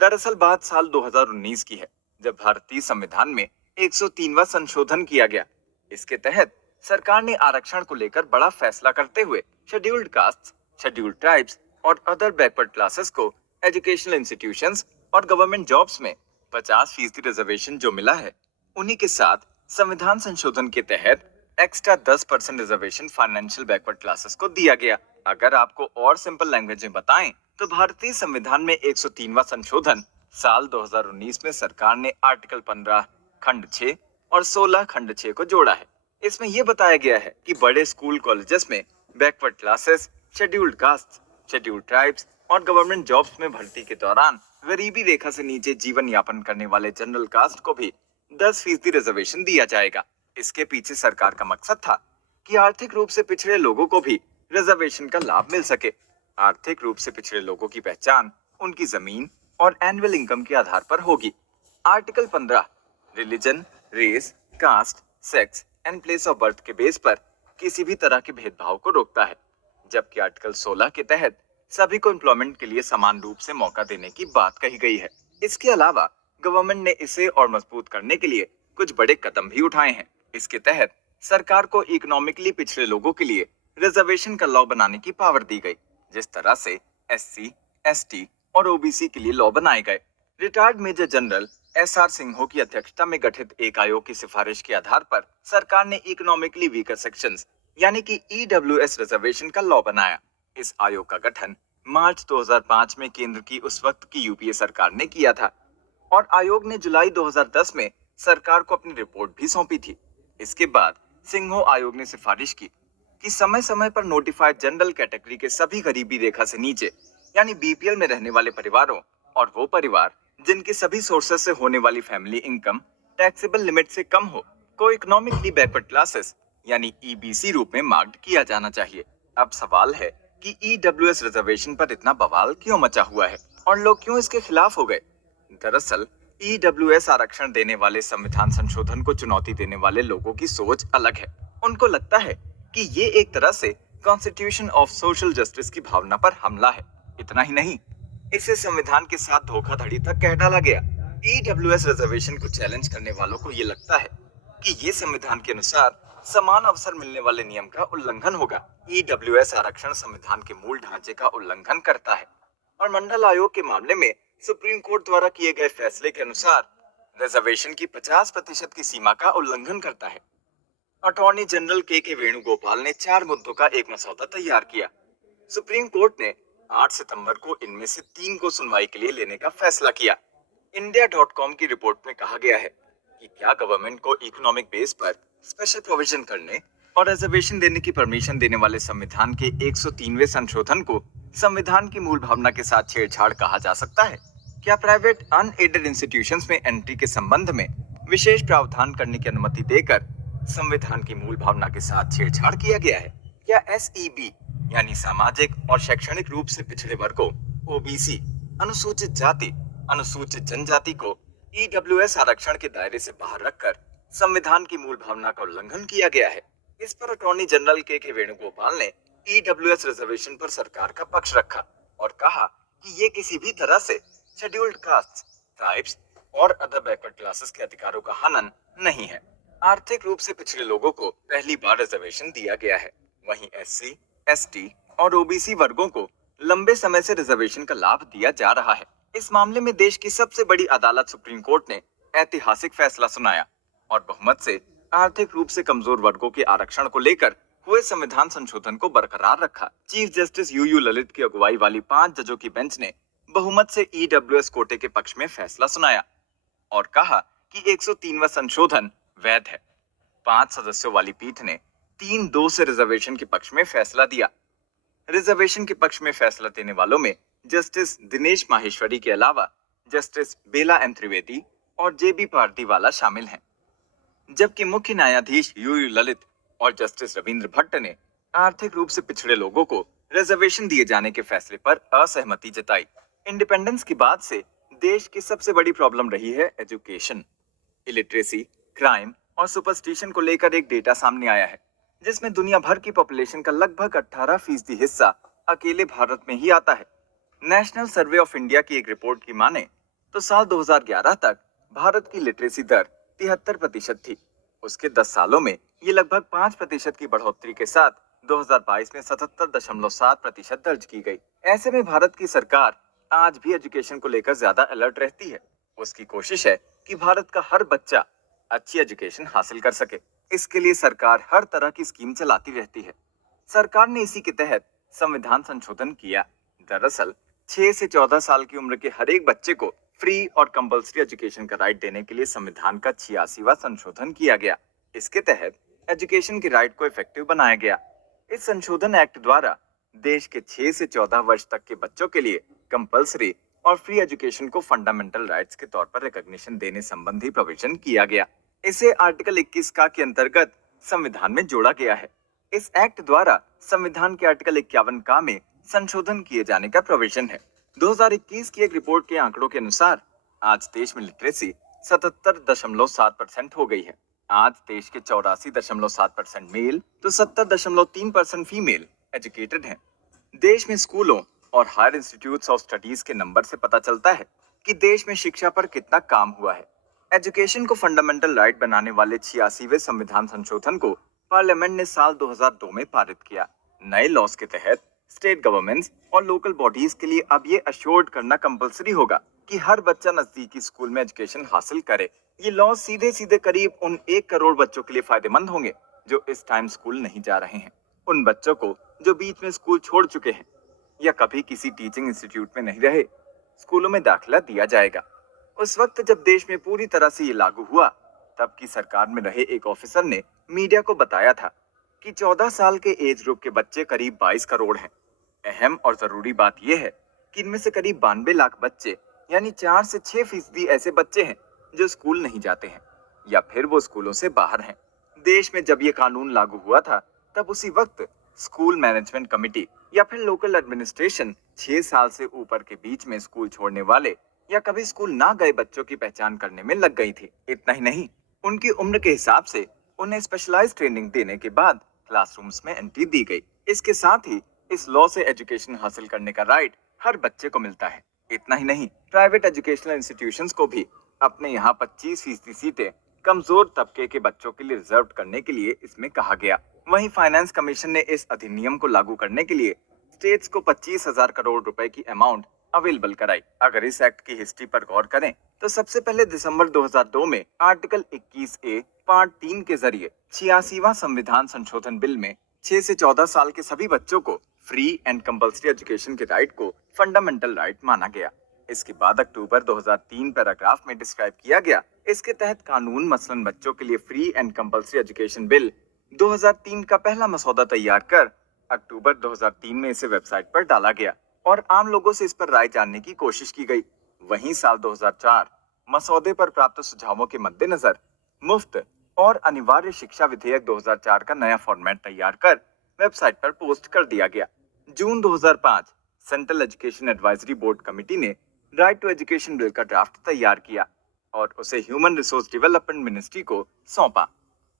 दरअसल बात साल 2019 की है, जब भारतीय संविधान में 103वां संशोधन किया गया। इसके तहत सरकार ने आरक्षण को लेकर बड़ा फैसला करते हुए शेड्यूल्ड कास्ट, शेड्यूल्ड ट्राइब्स और अदर बैकवर्ड क्लासेस को एजुकेशनल इंस्टीट्यूशंस और गवर्नमेंट जॉब्स में 50% रिजर्वेशन जो मिला है, उन्हीं के साथ संविधान संशोधन के तहत extra 10% reservation financial backward classes को दिया गया। अगर आपको और सिंपल लैंग्वेज में बताएं तो भारतीय संविधान में 103वां संशोधन साल 2019 में सरकार ने आर्टिकल 15 खंड 6 और 16 खंड 6 को जोड़ा है। इसमें यह बताया गया है कि बड़े स्कूल कॉलेजेस में backward classes, scheduled caste, scheduled tribes और गवर्नमेंट जॉब्स में भर्ती के दौरान गरीबी रेखा से नीचे जीवन यापन करने वाले जनरल कास्ट को भी 10% रिजर्वेशन दिया जाएगा। इसके पीछे सरकार का मकसद था कि आर्थिक रूप से पिछड़े लोगों को भी रिजर्वेशन का लाभ मिल सके। आर्थिक रूप से पिछड़े लोगों की पहचान उनकी जमीन और एनुअल इनकम के आधार पर होगी। Article 15 religion, race, caste, sex and place of birth के बेस पर किसी भी तरह के भेदभाव को रोकता है, जबकि आर्टिकल 16 के तहत सभी को एम्प्लॉयमेंट के लिए समान रूप से मौका देने की बात कही गई है। इसके अलावा गवर्नमेंट ने इसे और मजबूत करने के लिए कुछ बड़े कदम भी उठाए हैं। इसके तहत सरकार को इकोनॉमिकली पिछड़े लोगों के लिए रिजर्वेशन का लॉ बनाने की पावर दी गई, जिस तरह से SC, ST और OBC के लिए लॉ बनाए गए। रिटायर्ड मेजर जनरल SR सिंघो की अध्यक्षता में गठित एक आयोग की सिफारिश के आधार पर सरकार ने इकोनॉमिकली वीकर सेक्शंस यानी कि EWS रिजर्वेशन का लॉ बनाया। इस आयोग का गठन मार्च 2005 में केंद्र की उस वक्त की यूपीए सरकार ने किया था और आयोग ने जुलाई 2010 में सरकार को अपनी रिपोर्ट भी सौंपी थी। इसके बाद सिंघो आयोग ने सिफारिश की कि समय समय पर नोटिफाइड जनरल कैटेगरी के सभी गरीबी रेखा से नीचे यानी बीपीएल में रहने वाले परिवारों और वो परिवार जिनके सभी सोर्सेस से होने वाली फैमिली इनकम टैक्सेबल लिमिट से कम हो को इकोनॉमिकली बैकवर्ड क्लासेस यानी ईबीसी रूप में मार्क्ड किया जाना चाहिए। अब सवाल है कि ईडब्ल्यूएस रिजर्वेशन पर इतना बवाल क्यों मचा हुआ है और लोग क्यों इसके खिलाफ हो गए। दरअसल ईडब्ल्यूएस आरक्षण देने वाले संविधान संशोधन को चुनौती देने वाले लोगों की सोच अलग है। उनको लगता है कि ये एक तरह से कॉन्स्टिट्यूशन ऑफ सोशल जस्टिस की भावना पर हमला है। इतना ही नहीं, इसे संविधान के साथ धोखाधड़ी तक कह डाला गया। ईडब्ल्यूएस रिजर्वेशन को चैलेंज करने वालों को ये लगता है कि ये संविधान के अनुसार समान अवसर मिलने वाले नियम का उल्लंघन होगा। ईडब्ल्यूएस आरक्षण संविधान के मूल ढांचे का उल्लंघन करता है और मंडल आयोग के मामले में सुप्रीम कोर्ट द्वारा किए गए फैसले के अनुसार रिजर्वेशन की 50% की सीमा का उल्लंघन करता है। अटॉर्नी जनरल के वेणुगोपाल ने 4 मुद्दों का एक मसौदा तैयार किया। सुप्रीम कोर्ट ने 8 सितंबर को इनमें से 3 को सुनवाई के लिए लेने का फैसला किया। India.com की रिपोर्ट में कहा गया है कि क्या गवर्नमेंट को इकोनॉमिक बेस पर स्पेशल प्रोविजन करने और रिजर्वेशन देने की परमिशन देने वाले संविधान के 103वें संशोधन को संविधान की मूल भावना के साथ छेड़छाड़ कहा जा सकता है? क्या प्राइवेट अनएडेड इंस्टीट्यूशंस में एंट्री के संबंध में विशेष प्रावधान करने की अनुमति देकर संविधान की मूल भावना के साथ छेड़छाड़ किया गया है? क्या SEB यानी सामाजिक और शैक्षणिक रूप से पिछड़े वर्गों OBC, अनुसूचित जाति, अनुसूचित जनजाति को EWS आरक्षण के दायरे से बाहर रखकर संविधान की मूल भावना का उल्लंघन किया गया है? इस पर अटॉर्नी जनरल के वेणुगोपाल ने EWS रिजर्वेशन पर सरकार का पक्ष रखा और कहा कि ये किसी भी तरह से शेड्यूल्ड कास्ट, ट्राइब्स और अदर बैकवर्ड क्लासेस के अधिकारों का हनन नहीं है। आर्थिक रूप से पिछड़े लोगों को पहली बार रिजर्वेशन दिया गया है, वहीं SC, ST और OBC वर्गों को लंबे समय से रिजर्वेशन का लाभ दिया जा रहा है। इस मामले में देश की सबसे बड़ी अदालत सुप्रीम कोर्ट ने ऐतिहासिक फैसला सुनाया और बहुमत से आर्थिक रूप से कमजोर वर्गों के आरक्षण को लेकर हुए संविधान संशोधन को बरकरार रखा। चीफ जस्टिस यूयू ललित की अगुवाई वाली 5 जजों की बेंच ने बहुमत से EWS कोटे के पक्ष में फैसला सुनाया और कहा कि 103वां संशोधन वैध है। 5 सदस्यों वाली पीठ ने 3-2 से रिजर्वेशन के पक्ष में फैसला दिया। रिजर्वेशन के पक्ष में फैसला देने वालों में जस्टिस दिनेश माहेश्वरी के अलावा जस्टिस बेला एम त्रिवेदी और JB पारदीवाला शामिल हैं, जबकि मुख्य न्यायाधीश यूयू ललित और जस्टिस रविंद्र भट्ट ने आर्थिक रूप से पिछड़े लोगों को रिजर्वेशन दिए जाने के फैसले पर असहमति जताई। इंडिपेंडेंस के बाद से देश की सबसे बड़ी प्रॉब्लम रही है एजुकेशन। इलिटरेसी, क्राइम और सुपरस्टिशन को लेकर एक डेटा सामने आया है जिसमें दुनिया भर की पॉपुलेशन का लगभग 18% हिस्सा अकेले भारत में ही आता है। नेशनल सर्वे ऑफ इंडिया की एक रिपोर्ट की माने तो साल 2011 तक भारत की लिटरेसी दर 73% थी। उसके 10 सालों में ये लगभग 5% की बढ़ोतरी के साथ 2022 में 77.7% दर्ज की गई। ऐसे में भारत की सरकार आज भी एजुकेशन को लेकर ज्यादा अलर्ट रहती है। उसकी कोशिश है कि भारत का हर बच्चा अच्छी एजुकेशन हासिल कर सके। इसके लिए सरकार हर तरह की स्कीम चलाती रहती है। सरकार ने इसी के तहत संविधान संशोधन किया। दरअसल 6 से 14 साल की उम्र के हर एक बच्चे को फ्री और कंपल्सरी एजुकेशन का राइट देने के लिए संविधान का 86वां संशोधन किया गया। इसके तहत एजुकेशन के राइट को इफेक्टिव बनाया गया। इस संशोधन एक्ट द्वारा देश के 6 से 14 वर्ष तक के बच्चों के लिए कंपल्सरी और फ्री एजुकेशन को फंडामेंटल राइट्स के तौर पर रिकॉग्निशन देने संबंधी प्रोविजन किया गया। इसे आर्टिकल 21 का के अंतर्गत संविधान में जोड़ा गया है। इस एक्ट द्वारा संविधान के आर्टिकल 51 का में संशोधन किए जाने का प्रोविजन है। 2021 की एक रिपोर्ट के आंकड़ों के अनुसार आज देश में लिटरेसी 77.7% हो गई है। आज देश के 84.7% मेल तो 70.3% फीमेल एजुकेटेड हैं। देश में स्कूलों और हायर इंस्टीट्यूट्स ऑफ स्टडीज के नंबर से पता चलता है कि देश में शिक्षा पर कितना काम हुआ है। एजुकेशन को फंडामेंटल राइट बनाने वाले 86वें संविधान संशोधन को पार्लियामेंट ने साल 2002 में पारित किया। नए लॉस के तहत स्टेट गवर्नमेंट्स और लोकल बॉडीज के लिए अब ये अश्योर्ड करना कंपलसरी होगा कि हर बच्चा नजदीकी स्कूल में एजुकेशन हासिल करे। ये लॉ सीधे सीधे करीब उन 1 करोड़ बच्चों के लिए फायदेमंद होंगे जो इस टाइम स्कूल नहीं जा रहे हैं। उन बच्चों को जो बीच में स्कूल छोड़ चुके हैं या कभी किसी टीचिंग इंस्टीट्यूट में नहीं रहे, स्कूलों में दाखिला दिया जाएगा। उस वक्त जब देश में पूरी तरह से ये लागू हुआ, तब की सरकार में रहे एक ऑफिसर ने मीडिया को बताया था कि 14 साल के एज ग्रुप के बच्चे करीब 22 करोड़ हैं। अहम और जरूरी बात यह है कि इनमें से करीब 92 लाख बच्चे यानी 4 से 6% ऐसे बच्चे हैं जो स्कूल नहीं जाते हैं या फिर वो स्कूलों से बाहर हैं। देश में जब ये कानून लागू हुआ था, तब उसी वक्त स्कूल मैनेजमेंट कमेटी या फिर लोकल एडमिनिस्ट्रेशन 6 साल से ऊपर के बीच में स्कूल छोड़ने वाले या कभी स्कूल ना गए बच्चों की पहचान करने में लग गई थी। इतना ही नहीं, उनकी उम्र के हिसाब से उन्हें स्पेशलाइज्ड ट्रेनिंग देने के बाद क्लासरूम्स में एंट्री दी गई। इसके साथ ही इस लॉ से एजुकेशन हासिल करने का राइट हर बच्चे को मिलता है। इतना ही नहीं, प्राइवेट एजुकेशनल इंस्टीट्यूशंस को भी अपने यहाँ 25% सीटें कमजोर तबके के बच्चों के लिए रिजर्व करने के लिए इसमें कहा गया। वहीं फाइनेंस कमीशन ने इस अधिनियम को लागू करने के लिए स्टेट्स को 25,000 करोड़ रुपए की अमाउंट अवेलेबल कराई। अगर इस एक्ट की हिस्ट्री पर गौर करें तो सबसे पहले दिसंबर 2002 में आर्टिकल 21A पार्ट 3 के जरिए 86वां संविधान संशोधन बिल में 6 से 14 साल के सभी बच्चों को फ्री एंड कंपल्सरी एजुकेशन के राइट को फंडामेंटल राइट माना गया। इसके बाद अक्टूबर 2003 पैराग्राफ में डिस्क्राइब किया गया। इसके तहत कानून मसलन बच्चों के लिए free and compulsory education bill 2003 का पहला मसौदा तैयार कर अक्टूबर 2003 में इसे वेबसाइट पर डाला गया और आम लोगों से इस पर राय जानने की कोशिश की गई। वहीं साल 2004 मसौदे पर प्राप्त सुझावों के मद्देनजर मुफ्त और अनिवार्य शिक्षा विधेयक 2004 का नया फॉर्मेट तैयार कर वेबसाइट पर पोस्ट कर दिया गया। जून 2005 central education advisory board committee ने राइट टू एजुकेशन बिल का ड्राफ्ट तैयार किया और उसे ह्यूमन रिसोर्स डेवलपमेंट मिनिस्ट्री को सौंपा।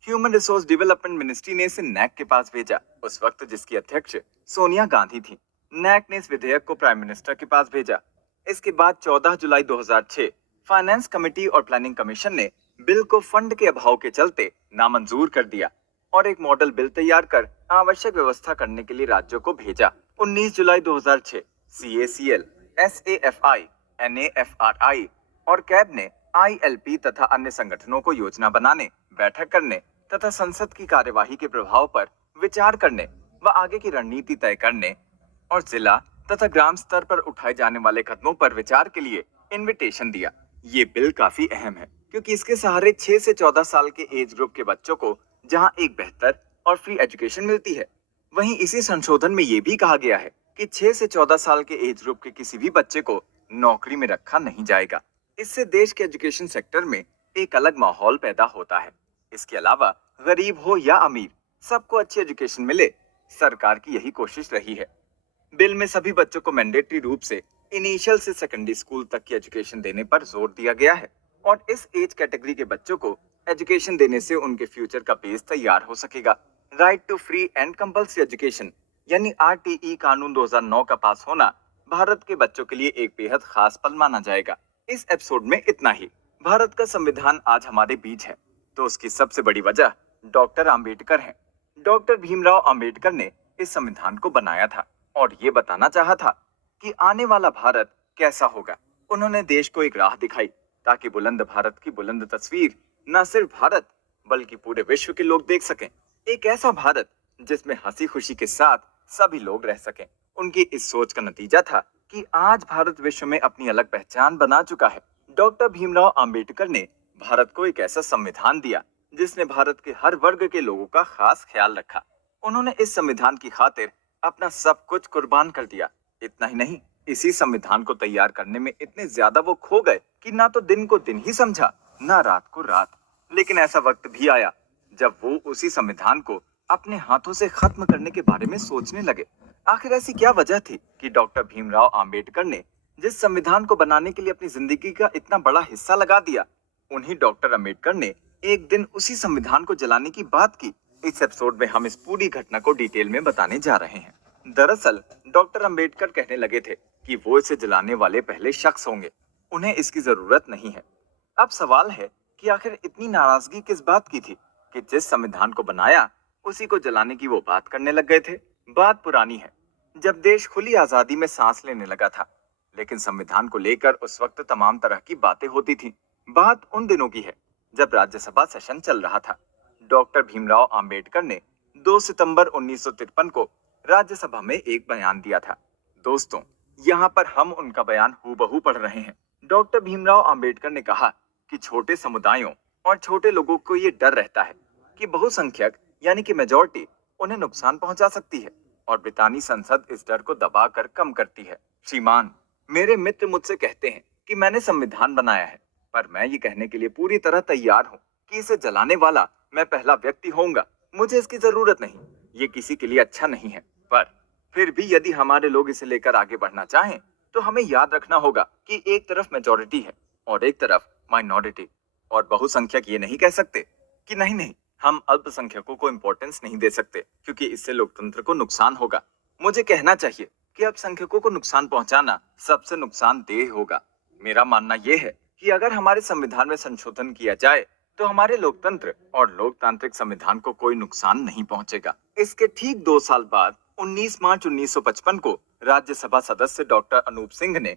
ह्यूमन रिसोर्स डेवलपमेंट मिनिस्ट्री ने इसे नैक के पास भेजा, उस वक्त जिसकी अध्यक्ष सोनिया गांधी थी। नैक ने इस विधेयक को प्राइम मिनिस्टर के पास भेजा। इसके बाद 14 जुलाई 2006 फाइनेंस कमेटी और प्लानिंग कमीशन ने बिल को फंड के अभाव के चलते नामंजूर कर दिया और एक मॉडल बिल तैयार कर आवश्यक व्यवस्था करने के लिए राज्यों को भेजा। 19 जुलाई 2006 CACL, SAFI, NAFRI और कैब ने ILP तथा अन्य संगठनों को योजना बनाने, बैठक करने तथा संसद की कार्यवाही के प्रभाव पर विचार करने व आगे की रणनीति तय करने और जिला तथा ग्राम स्तर पर उठाए जाने वाले कदमों पर विचार के लिए इनविटेशन दिया। ये बिल काफी अहम है क्योंकि इसके सहारे 6 से 14 साल के एज ग्रुप के बच्चों को जहां एक बेहतर और फ्री एजुकेशन मिलती है, वहीं इसी संशोधन में ये भी कहा गया है कि 6 से 14 साल के एज ग्रुप के किसी भी बच्चे को नौकरी में रखा नहीं जाएगा। इससे देश के एजुकेशन सेक्टर में एक अलग माहौल पैदा होता है। इसके अलावा गरीब हो या अमीर, सबको अच्छी एजुकेशन मिले, सरकार की यही कोशिश रही है। बिल में सभी बच्चों को मैंडेटरी रूप से इनिशियल से सेकेंडरी स्कूल तक की एजुकेशन देने पर जोर दिया गया है और इस एज कैटेगरी के बच्चों को एजुकेशन देने से उनके फ्यूचर का बेस तैयार हो सकेगा। Right to free and compulsory education यानी RTE कानून 2009 का पास होना भारत के बच्चों के लिए एक बेहद खास पल माना जाएगा। इस एपिसोड में इतना ही। भारत का संविधान आज हमारे बीच है तो उसकी सबसे बड़ी वजह डॉक्टर आम्बेडकर है। डॉक्टर भीमराव आम्बेडकर ने इस संविधान को बनाया था और ये बताना चाहा था कि आने वाला भारत कैसा होगा। उन्होंने देश को एक राह दिखाई ताकि बुलंद भारत की बुलंद तस्वीर न सिर्फ भारत बल्कि पूरे विश्व के लोग देख सकें। एक ऐसा भारत जिसमें हंसी खुशी के साथ सभी लोग रह सकें। उनकी इस सोच का नतीजा था कि आज भारत विश्व में अपनी अलग पहचान बना चुका है। डॉक्टर भीमराव आम्बेडकर ने भारत को एक ऐसा संविधान दिया जिसने भारत के हर वर्ग के लोगों का खास ख्याल रखा। उन्होंने इस संविधान की खातिर अपना सब कुछ कुर्बान कर दिया। इतना ही नहीं, इसी संविधान को तैयार करने में इतने ज्यादा वो खो गए कि ना तो दिन को दिन ही समझा, ना रात को रात। लेकिन ऐसा वक्त भी आया जब वो उसी संविधान को अपने हाथों से खत्म करने के बारे में सोचने लगे। आखिर ऐसी क्या वजह थी कि डॉक्टर भीमराव आम्बेडकर ने जिस संविधान को बनाने के लिए अपनी जिंदगी का इतना बड़ा हिस्सा लगा दिया, उन्हीं डॉक्टर आम्बेडकर ने एक दिन उसी संविधान को जलाने की बात की। इस एपिसोड में हम इस पूरी घटना को डिटेल में बताने जा रहे हैं। दरअसल डॉक्टर आम्बेडकर कहने लगे थे कि वो इसे जलाने वाले पहले शख्स होंगे, उन्हें इसकी जरूरत नहीं है। अब सवाल है कि आखिर इतनी नाराजगी किस बात की थी कि जिस संविधान को बनाया उसी को जलाने की वो बात करने लग गए थे। बात पुरानी है, जब देश खुली आजादी में सांस लेने लगा था। लेकिन संविधान को लेकर उस वक्त तमाम तरह की बातें होती थी। बात उन दिनों की है जब राज्यसभा सेशन चल रहा था। डॉक्टर भीमराव अंबेडकर ने 2 सितंबर 1953 को राज्यसभा में एक बयान दिया था। दोस्तों, यहाँ पर हम उनका बयान हूबहू पढ़ रहे हैं। डॉक्टर भीमराव अंबेडकर ने कहा कि छोटे समुदायों और छोटे लोगों को ये डर रहता है कि बहुसंख्यक यानी कि मेजॉरिटी उन्हें नुकसान पहुंचा सकती है और ब्रितानी संसद इस डर को दबाकर कम करती है। श्रीमान, मेरे मित्र मुझसे कहते हैं कि मैंने संविधान बनाया है, पर मैं ये कहने के लिए पूरी तरह तैयार हूँ कि इसे जलाने वाला मैं पहला व्यक्ति होऊंगा। मुझे इसकी जरूरत नहीं, ये किसी के लिए अच्छा नहीं है। पर फिर भी यदि हमारे लोग इसे लेकर आगे बढ़ना चाहें, तो हमें याद रखना होगा कि एक तरफ मेजॉरिटी है और एक तरफ माइनॉरिटी, और बहुसंख्यक ये नहीं कह सकते कि नहीं नहीं, हम अल्पसंख्यकों को इम्पोर्टेंस नहीं दे सकते क्योंकि इससे लोकतंत्र को नुकसान होगा। मुझे कहना चाहिए कि अल्पसंख्यकों को नुकसान पहुंचाना सबसे नुकसानदेह होगा। मेरा मानना यह है कि अगर हमारे संविधान में संशोधन किया जाए तो हमारे लोकतंत्र और लोकतांत्रिक संविधान को कोई नुकसान नहीं पहुंचेगा। इसके ठीक 2 साल बाद 19 मार्च 1955 को राज्यसभा सदस्य डॉक्टर अनूप सिंह ने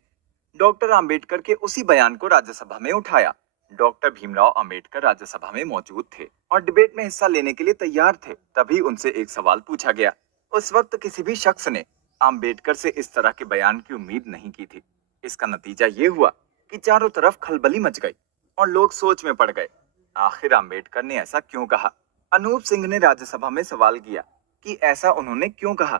डॉक्टर अंबेडकर के उसी बयान को राज्यसभा में उठाया। डॉक्टर भीमराव अंबेडकर राज्यसभा में मौजूद थे और डिबेट में हिस्सा लेने के लिए तैयार थे। तभी उनसे एक सवाल पूछा गया। उस वक्त किसी भी शख्स ने अंबेडकर से इस तरह के बयान की उम्मीद नहीं की थी। इसका नतीजा ये हुआ कि चारों तरफ खलबली मच गई और लोग सोच में पड़ गए। आखिर अंबेडकर ने ऐसा क्यों कहा? अनूप सिंह ने राज्यसभा में सवाल किया कि ऐसा उन्होंने क्यों कहा।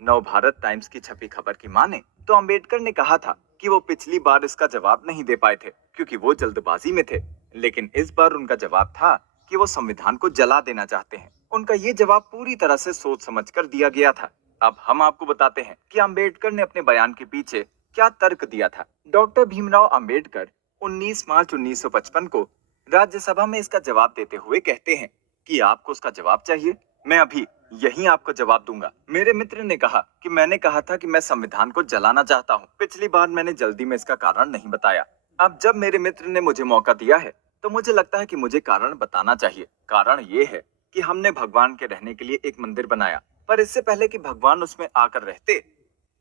नवभारत टाइम्स की छपी खबर की माने तो अंबेडकर ने कहा था कि वो पिछली बार इसका जवाब नहीं दे पाए थे क्योंकि वो जल्दबाजी में थे, लेकिन इस बार उनका जवाब था कि वो संविधान को जला देना चाहते हैं। उनका ये जवाब पूरी तरह से सोच समझकर दिया गया था। अब हम आपको बताते हैं कि अंबेडकर ने अपने बयान के पीछे क्या तर्क दिया था। डॉक्टर भीमराव अंबेडकर 19 मार्च 1955 को राज्यसभा में इसका जवाब देते हुए कहते हैं कि आपको उसका जवाब चाहिए, मैं अभी यही आपको जवाब दूंगा। मेरे मित्र ने कहा कि मैंने कहा था कि मैं संविधान को जलाना चाहता हूँ। पिछली बार मैंने जल्दी में इसका कारण नहीं बताया। अब जब मेरे मित्र ने मुझे मौका दिया है तो मुझे लगता है कि मुझे कारण बताना चाहिए। कारण ये है कि हमने भगवान के रहने के लिए एक मंदिर बनाया, पर इससे पहले कि भगवान उसमें आकर रहते,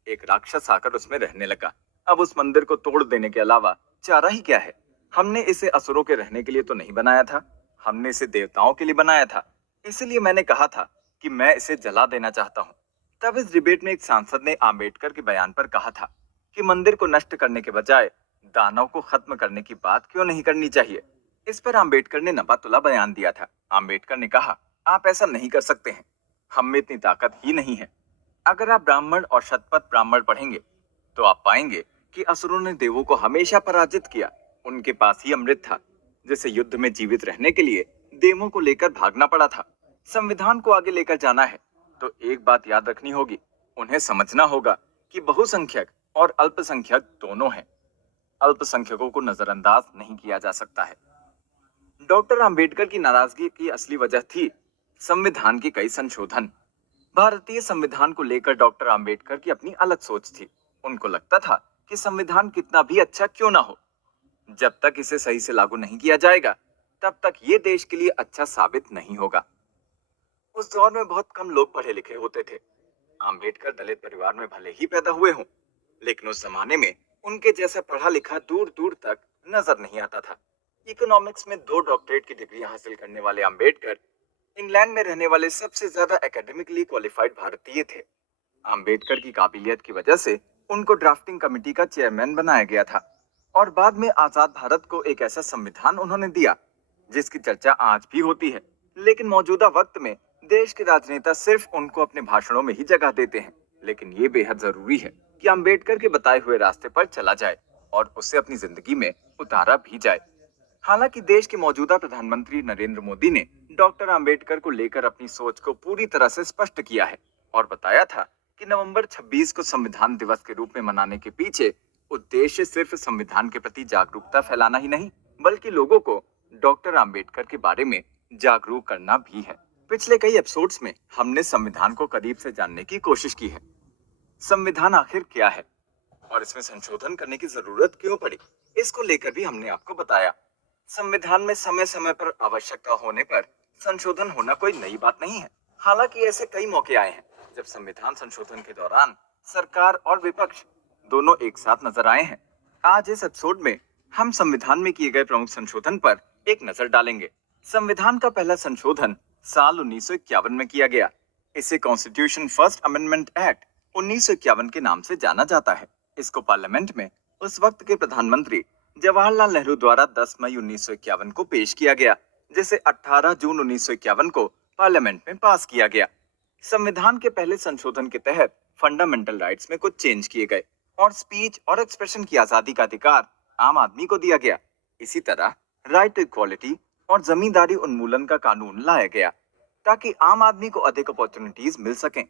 एक राक्षस आकर उसमें रहने लगा। अब उस मंदिर को तोड़ देने के अलावा चारा ही क्या है? हमने इसे असुरों के रहने के लिए तो नहीं बनाया था, हमने इसे देवताओं के लिए बनाया था। इसलिए मैंने कहा था कि मैं इसे जला देना चाहता हूँ। तब इस डिबेट में एक सांसद ने अंबेडकर के बयान पर कहा था कि मंदिर को नष्ट करने के बजाय दानव को खत्म करने की बात क्यों नहीं करनी चाहिए। इस पर अंबेडकर ने नबातुला बयान दिया था। अंबेडकर ने कहा, आप ऐसा नहीं कर सकते हैं, हम में इतनी ताकत ही नहीं है। अगर आप ब्राह्मण और शतपथ ब्राह्मण पढ़ेंगे तो आप पाएंगे कि असुरों ने देवों को हमेशा पराजित किया। उनके पास ही अमृत था जिसे युद्ध में जीवित रहने के लिए देवों को लेकर भागना पड़ा था। संविधान को आगे लेकर जाना है तो एक बात याद रखनी होगी, उन्हें समझना होगा कि बहुसंख्यक और अल्पसंख्यक दोनों हैं। अल्पसंख्यकों को नजरअंदाज नहीं किया जा सकता है। डॉक्टर अंबेडकर की नाराजगी की असली वजह थी संविधान की कई संशोधन। भारतीय संविधान को लेकर डॉक्टर अंबेडकर की अपनी अलग सोच थी। उनको लगता था कि संविधान कितना भी अच्छा क्यों ना हो, जब तक इसे सही से लागू नहीं किया जाएगा तब तक ये देश के लिए अच्छा साबित नहीं होगा। उस दौर में बहुत कम लोग पढ़े लिखे होते थे। अंबेडकर दलित परिवार में भले ही पैदा हुए हों, लेकिन उस जमाने में उनके जैसा पढ़ा लिखा दूर दूर तक नजर नहीं आता था। इकोनॉमिक्स में 2 डॉक्टरेट की डिग्री हासिल करने वाले अंबेडकर इंग्लैंड में रहने वाले सबसे ज्यादा एकेडमिकली क्वालिफाइड भारतीय थे। अंबेडकर की काबिलियत की वजह से उनको ड्राफ्टिंग कमेटी का चेयरमैन बनाया गया था और बाद में आजाद भारत को एक ऐसा संविधान उन्होंने दिया जिसकी चर्चा आज भी होती है। लेकिन मौजूदा वक्त में देश के राजनेता सिर्फ उनको अपने भाषणों में ही जगह देते हैं। लेकिन ये बेहद जरूरी है कि अंबेडकर के बताए हुए रास्ते पर चला जाए और उसे अपनी जिंदगी में उतारा भी जाए। हालांकि देश के मौजूदा प्रधानमंत्री नरेंद्र मोदी ने डॉक्टर अंबेडकर को लेकर अपनी सोच को पूरी तरह से स्पष्ट किया है और बताया था कि नवंबर 26 को संविधान दिवस के रूप में मनाने के पीछे उद्देश्य सिर्फ संविधान के प्रति जागरूकता फैलाना ही नहीं, बल्कि लोगों को डॉक्टर अंबेडकर के बारे में जागरूक करना भी है। पिछले कई एपिसोड्स में हमने संविधान को करीब से जानने की कोशिश की है। संविधान आखिर क्या है और इसमें संशोधन करने की जरूरत क्यों पड़ी, इसको लेकर भी हमने आपको बताया। संविधान में समय समय पर आवश्यकता होने पर संशोधन होना कोई नई बात नहीं है। हालांकि ऐसे कई मौके आए हैं जब संविधान संशोधन के दौरान सरकार और विपक्ष दोनों एक साथ नजर आए हैं। आज इस एपिसोड में हम संविधान में किए गए प्रमुख संशोधन पर एक नजर डालेंगे। संविधान का पहला संशोधन साल 1951 में किया गया। इसे कॉन्स्टिट्यूशन फर्स्ट अमेंडमेंट एक्ट 1951 के नाम से जाना जाता है। इसको पार्लियामेंट में उस वक्त के प्रधानमंत्री जवाहरलाल नेहरू द्वारा 10 मई 1951 को पेश किया गया, जिसे 18 जून 1951 को पार्लियामेंट में पास किया गया। संविधान के पहले संशोधन के तहत फंडामेंटल राइट्स में कुछ चेंज किए गए और स्पीच और एक्सप्रेशन की आजादी का अधिकार आम आदमी को दिया गया। इसी तरह राइट टू इक्वालिटी और जमींदारी उन्मूलन का कानून लाया गया ताकि आम आदमी को अधिक अपॉर्चुनिटीज मिल सकें।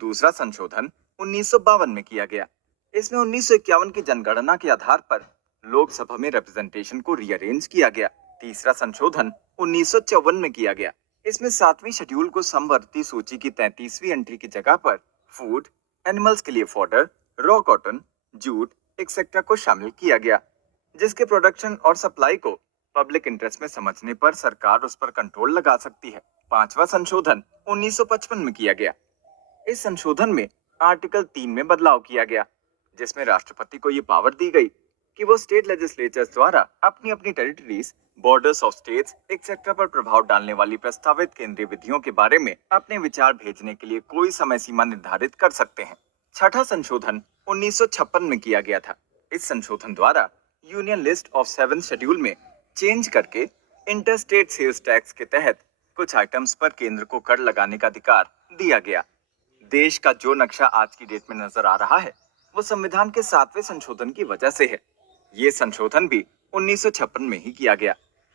दूसरा संशोधन 1952 में किया गया। इसमें 1951 की जनगणना के आधार पर लोकसभा में रिप्रेजेंटेशन को रीअरेंज किया गया। तीसरा संशोधन 1954 में किया गया। इसमें 7वीं शेड्यूल को समवर्ती सूची की 33वीं एंट्री की जगह पर फूड, एनिमल्स के लिए fodder, raw cotton, jute etcetera को शामिल किया गया, जिसके प्रोडक्शन और सप्लाई को पब्लिक इंटरेस्ट में समझने पर सरकार उस पर कंट्रोल लगा सकती है। पांचवा संशोधन 1955 में किया गया। इस संशोधन में आर्टिकल 3 में बदलाव किया गया, जिसमें राष्ट्रपति को ये पावर दी गई कि वो स्टेट लेजिस्लेचर्स द्वारा अपनी अपनी territories, borders of states etcetera पर प्रभाव डालने वाली प्रस्तावित केंद्रीय विधियों के बारे में अपने विचार भेजने के लिए कोई समय सीमा निर्धारित कर सकते हैं। छठा संशोधन 1956 में किया गया था। इस संशोधन द्वारा यूनियन लिस्ट ऑफ 7 शेड्यूल में चेंज करके इंटरस्टेट सेल्स टैक्स के तहत कुछ आइटम्स पर केंद्र को कर लगाने का अधिकार दिया गया। देश का जो नक्शा आज की डेट में नजर आ रहा है वो संविधान के 7वें संशोधन की वजह से है। ये संशोधन भी 1956 में ही किया गया।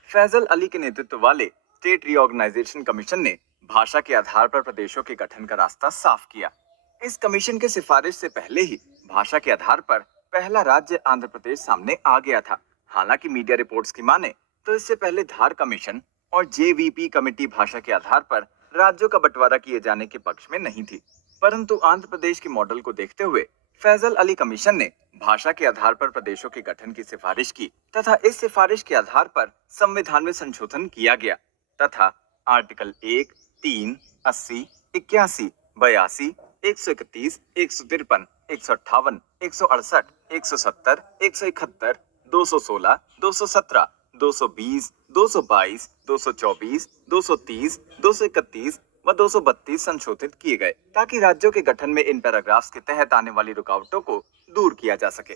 फैजल अली के नेतृत्व वाले स्टेट रीऑर्गेनाइजेशन कमीशन ने भाषा के आधार पर प्रदेशों के गठन का रास्ता साफ किया। इस कमीशन के सिफारिश से पहले ही भाषा के आधार पर पहला राज्य आंध्र प्रदेश सामने आ गया था। हालांकि मीडिया रिपोर्ट्स की माने तो इससे पहले धार कमीशन और जेवीपी कमेटी भाषा के आधार पर राज्यों का बंटवारा किए जाने के पक्ष में नहीं थी, परंतु आंध्र प्रदेश के मॉडल को देखते हुए फैजल अली कमीशन ने भाषा के आधार पर प्रदेशों के गठन की सिफारिश की तथा इस सिफारिश के आधार पर संविधान में संशोधन किया गया तथा आर्टिकल 1, 3, 80, 81, 82, 131, 153, 158, 168, 170, 171, 216, 217, 220, 222, 224, 230, 231 व 232 संशोधित किए गए ताकि राज्यों के गठन में इन पैराग्राफ्स के तहत आने वाली रुकावटों को दूर किया जा सके।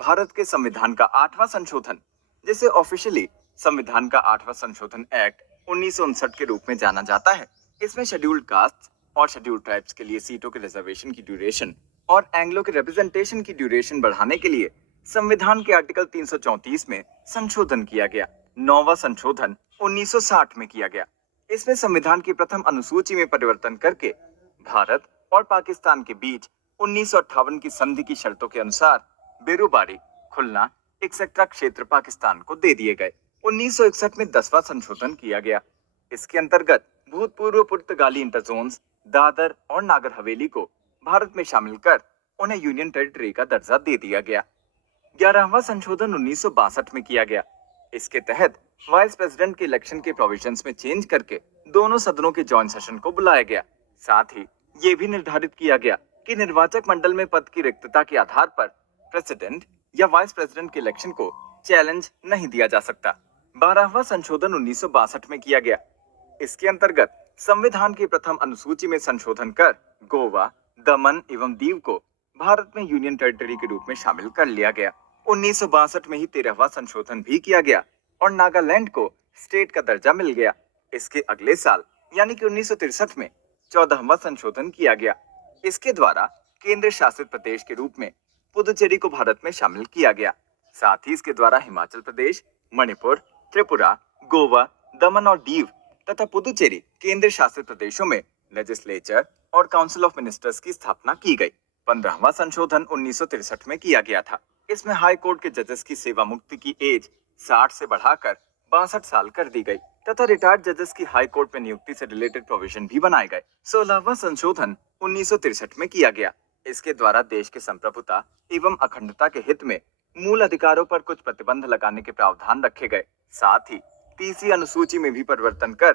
भारत के संविधान का 8वां संशोधन, जिसे ऑफिशियली संविधान का 8वां संशोधन एक्ट 1959 के रूप में जाना जाता है, इसमें शेड्यूल्ड कास्ट और शेड्यूल्ड ट्राइब्स के लिए सीटों के रिजर्वेशन की ड्यूरेशन और एंग्लो के रिप्रेजेंटेशन की ड्यूरेशन बढ़ाने के लिए संविधान के आर्टिकल 334 में संशोधन किया गया। 9वां संशोधन 1960 में किया गया। इसमें संविधान की प्रथम अनुसूची में परिवर्तन करके भारत और पाकिस्तान के बीच 1958 की संधि की शर्तों के अनुसार बेरूबारी, खुलना एक्सेट्रा क्षेत्र पाकिस्तान को दे दिए गए। 1961 में 10वां संशोधन किया गया। इसके अंतर्गत भूतपूर्व पुर्तगाली इंटरजोन्स दादर और नागर हवेली को भारत में शामिल कर उन्हें यूनियन टेरिटरी का दर्जा दे दिया गया। 11वां संशोधन 1962 में किया गया। इसके तहत वाइस प्रेसिडेंट के इलेक्शन के प्रोविजंस में चेंज करके दोनों सदनों के जॉइंट सेशन को बुलाया गया। साथ ही ये भी निर्धारित किया गया कि निर्वाचक मंडल में पद की रिक्तता के आधार पर प्रेसिडेंट या वाइस प्रेसिडेंट के इलेक्शन को चैलेंज नहीं दिया जा सकता। 12वां संशोधन 1962 में किया गया। इसके अंतर्गत संविधान की प्रथम अनुसूची में संशोधन कर गोवा, दमन एवं दीव को भारत में यूनियन टेरिटरी के रूप में शामिल कर लिया गया। 1962 में ही 13वां संशोधन भी किया गया और नागालैंड को स्टेट का दर्जा मिल गया। इसके अगले साल यानी कि 1963 में 14वां संशोधन किया गया। इसके द्वारा केंद्र शासित प्रदेश के रूप में पुदुचेरी को भारत में शामिल किया गया। साथ ही इसके द्वारा हिमाचल प्रदेश, मणिपुर, त्रिपुरा, गोवा, दमन और दीव तथा पुदुचेरी केंद्र शासित प्रदेशों में लेजिस्लेचर और काउंसिल ऑफ मिनिस्टर्स की स्थापना की गई। 15वां संशोधन 1963 में किया गया था। इसमें हाई कोर्ट के जजेस की सेवा मुक्ति की एज 60 से बढ़ाकर 62 साल कर दी गई तथा रिटायर्ड जजेस की हाई कोर्ट में नियुक्ति से रिलेटेड प्रोविजन भी बनाए गए। 16वां संशोधन 1963 में किया गया। इसके द्वारा देश के संप्रभुता एवं अखंडता के हित में मूल अधिकारों पर कुछ प्रतिबंध लगाने के प्रावधान रखे गए। साथ ही 30वीं अनुसूची में भी परिवर्तन कर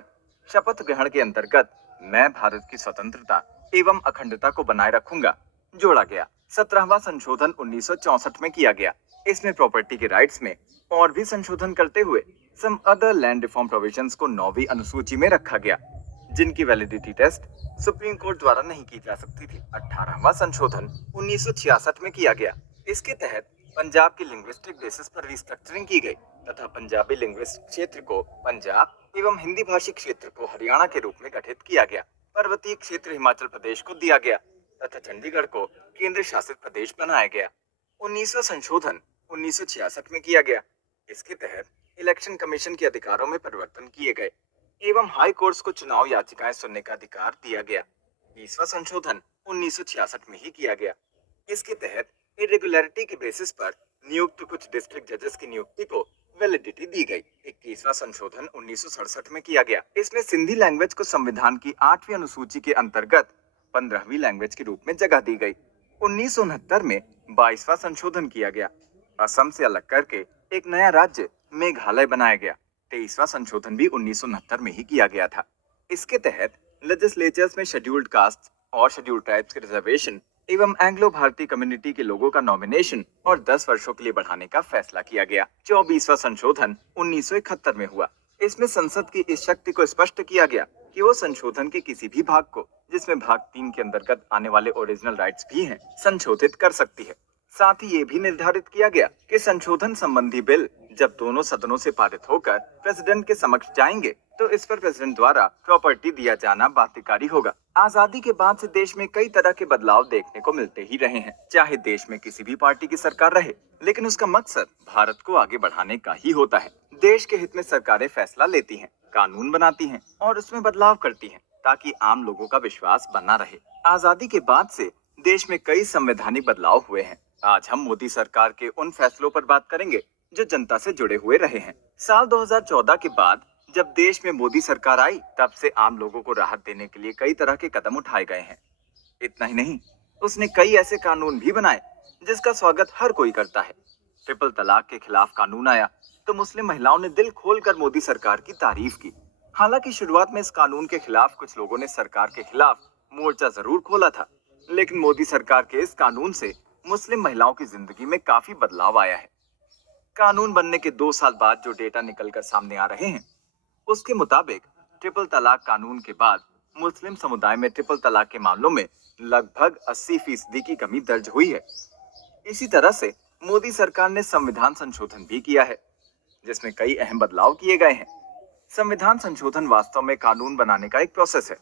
शपथ ग्रहण के अंतर्गत मैं भारत की स्वतंत्रता एवं अखंडता को बनाए रखूंगा जोड़ा गया। 17वां संशोधन 1964 में किया गया। इसमें प्रॉपर्टी के राइट्स में और भी संशोधन करते हुए some other land reform provisions को 9वीं अनुसूची में रखा गया, जिनकी वैलिडिटी टेस्ट सुप्रीम कोर्ट द्वारा नहीं की जा सकती थी। 18वां संशोधन 1966 में किया गया। इसके तहत पंजाब की लिंग्विस्टिक बेसिस पर रिस्ट्रक्चरिंग की गई तथा पंजाबी लिंग्विस्ट क्षेत्र को पंजाब एवं हिंदी भाषी क्षेत्र को हरियाणा के रूप में गठित किया गया। पर्वतीय क्षेत्र हिमाचल प्रदेश को दिया गया तथा चंडीगढ़ को केंद्र शासित प्रदेश बनाया गया। 19वां संशोधन 1966 में किया गया। इसके तहत इलेक्शन कमीशन के अधिकारों में परिवर्तन किए गए एवं हाई कोर्ट्स को चुनाव याचिकाएं सुनने का अधिकार दिया गया। 20वां संशोधन 1966 में ही किया गया। इसके तहत इरेगुलरिटी के बेसिस पर नियुक्त कुछ डिस्ट्रिक्ट जजेस की नियुक्ति को वैलिडिटी दी गई। 21वां संशोधन 1967 में किया गया। इसमें सिंधी लैंग्वेज को संविधान की 8वीं अनुसूची के अंतर्गत 15वीं लैंग्वेज के रूप में जगह दी गई। 1969 में 22वां संशोधन किया गया। असम से अलग करके एक नया राज्य मेघालय बनाया गया। 23वां संशोधन भी 1969 में ही किया गया था। इसके तहत लेजिस्लेचर्स में शेड्यूल्ड कास्ट और शेड्यूल्ड ट्राइब्स के रिजर्वेशन एवं एंग्लो भारतीय कम्युनिटी के लोगों का नॉमिनेशन और 10 वर्षों के लिए बढ़ाने का फैसला किया गया। 24वां संशोधन 1971 में हुआ। इसमें संसद की इस शक्ति को स्पष्ट किया गया कि वो संशोधन के किसी भी भाग को, जिसमें भाग 3 के अंतर्गत आने वाले ओरिजिनल राइट्स भी हैं, संशोधित कर सकती है। साथ ही ये भी निर्धारित किया गया कि संशोधन संबंधी बिल जब दोनों सदनों से पारित होकर प्रेसिडेंट के समक्ष जाएंगे तो इस पर प्रेसिडेंट द्वारा प्रॉपर्टी दिया जाना बाध्यकारी होगा। आजादी के बाद से देश में कई तरह के बदलाव देखने को मिलते ही रहे हैं। चाहे देश में किसी भी पार्टी की सरकार रहे, लेकिन उसका मकसद भारत को आगे बढ़ाने का ही होता है। देश के हित में सरकारें फैसला लेती हैं, कानून बनाती हैं और उसमें बदलाव करती हैं ताकि आम लोगों का विश्वास बना रहे। आजादी के बाद से देश में कई संवैधानिक बदलाव हुए हैं। आज हम मोदी सरकार के उन फैसलों पर बात करेंगे जो जनता से जुड़े हुए रहे हैं। साल 2014 के बाद जब देश में मोदी सरकार आई, तब से आम लोगों को राहत देने के लिए कई तरह के कदम उठाए गए हैं। इतना ही नहीं, उसने कई ऐसे कानून भी बनाए जिसका स्वागत हर कोई करता है। ट्रिपल तलाक के खिलाफ कानून आया तो मुस्लिम महिलाओं ने दिल खोलकर मोदी सरकार की तारीफ की। हालांकि शुरुआत में इस कानून के खिलाफ कुछ लोगों ने सरकार के खिलाफ मोर्चा जरूर खोला था, लेकिन मोदी सरकार के इस कानून से मुस्लिम महिलाओं की जिंदगी में काफी बदलाव आया है। कानून बनने के 2 साल बाद जो डेटा निकलकर सामने आ रहे हैं, उसके मुताबिक ट्रिपल तलाक कानून के बाद मुस्लिम समुदाय में ट्रिपल तलाक के मामलों में लगभग 80% की कमी दर्ज हुई है। इसी तरह से मोदी सरकार ने संविधान संशोधन भी किया है, जिसमें कई अहम बदलाव किए गए हैं। संविधान संशोधन वास्तव में कानून बनाने का एक प्रोसेस है,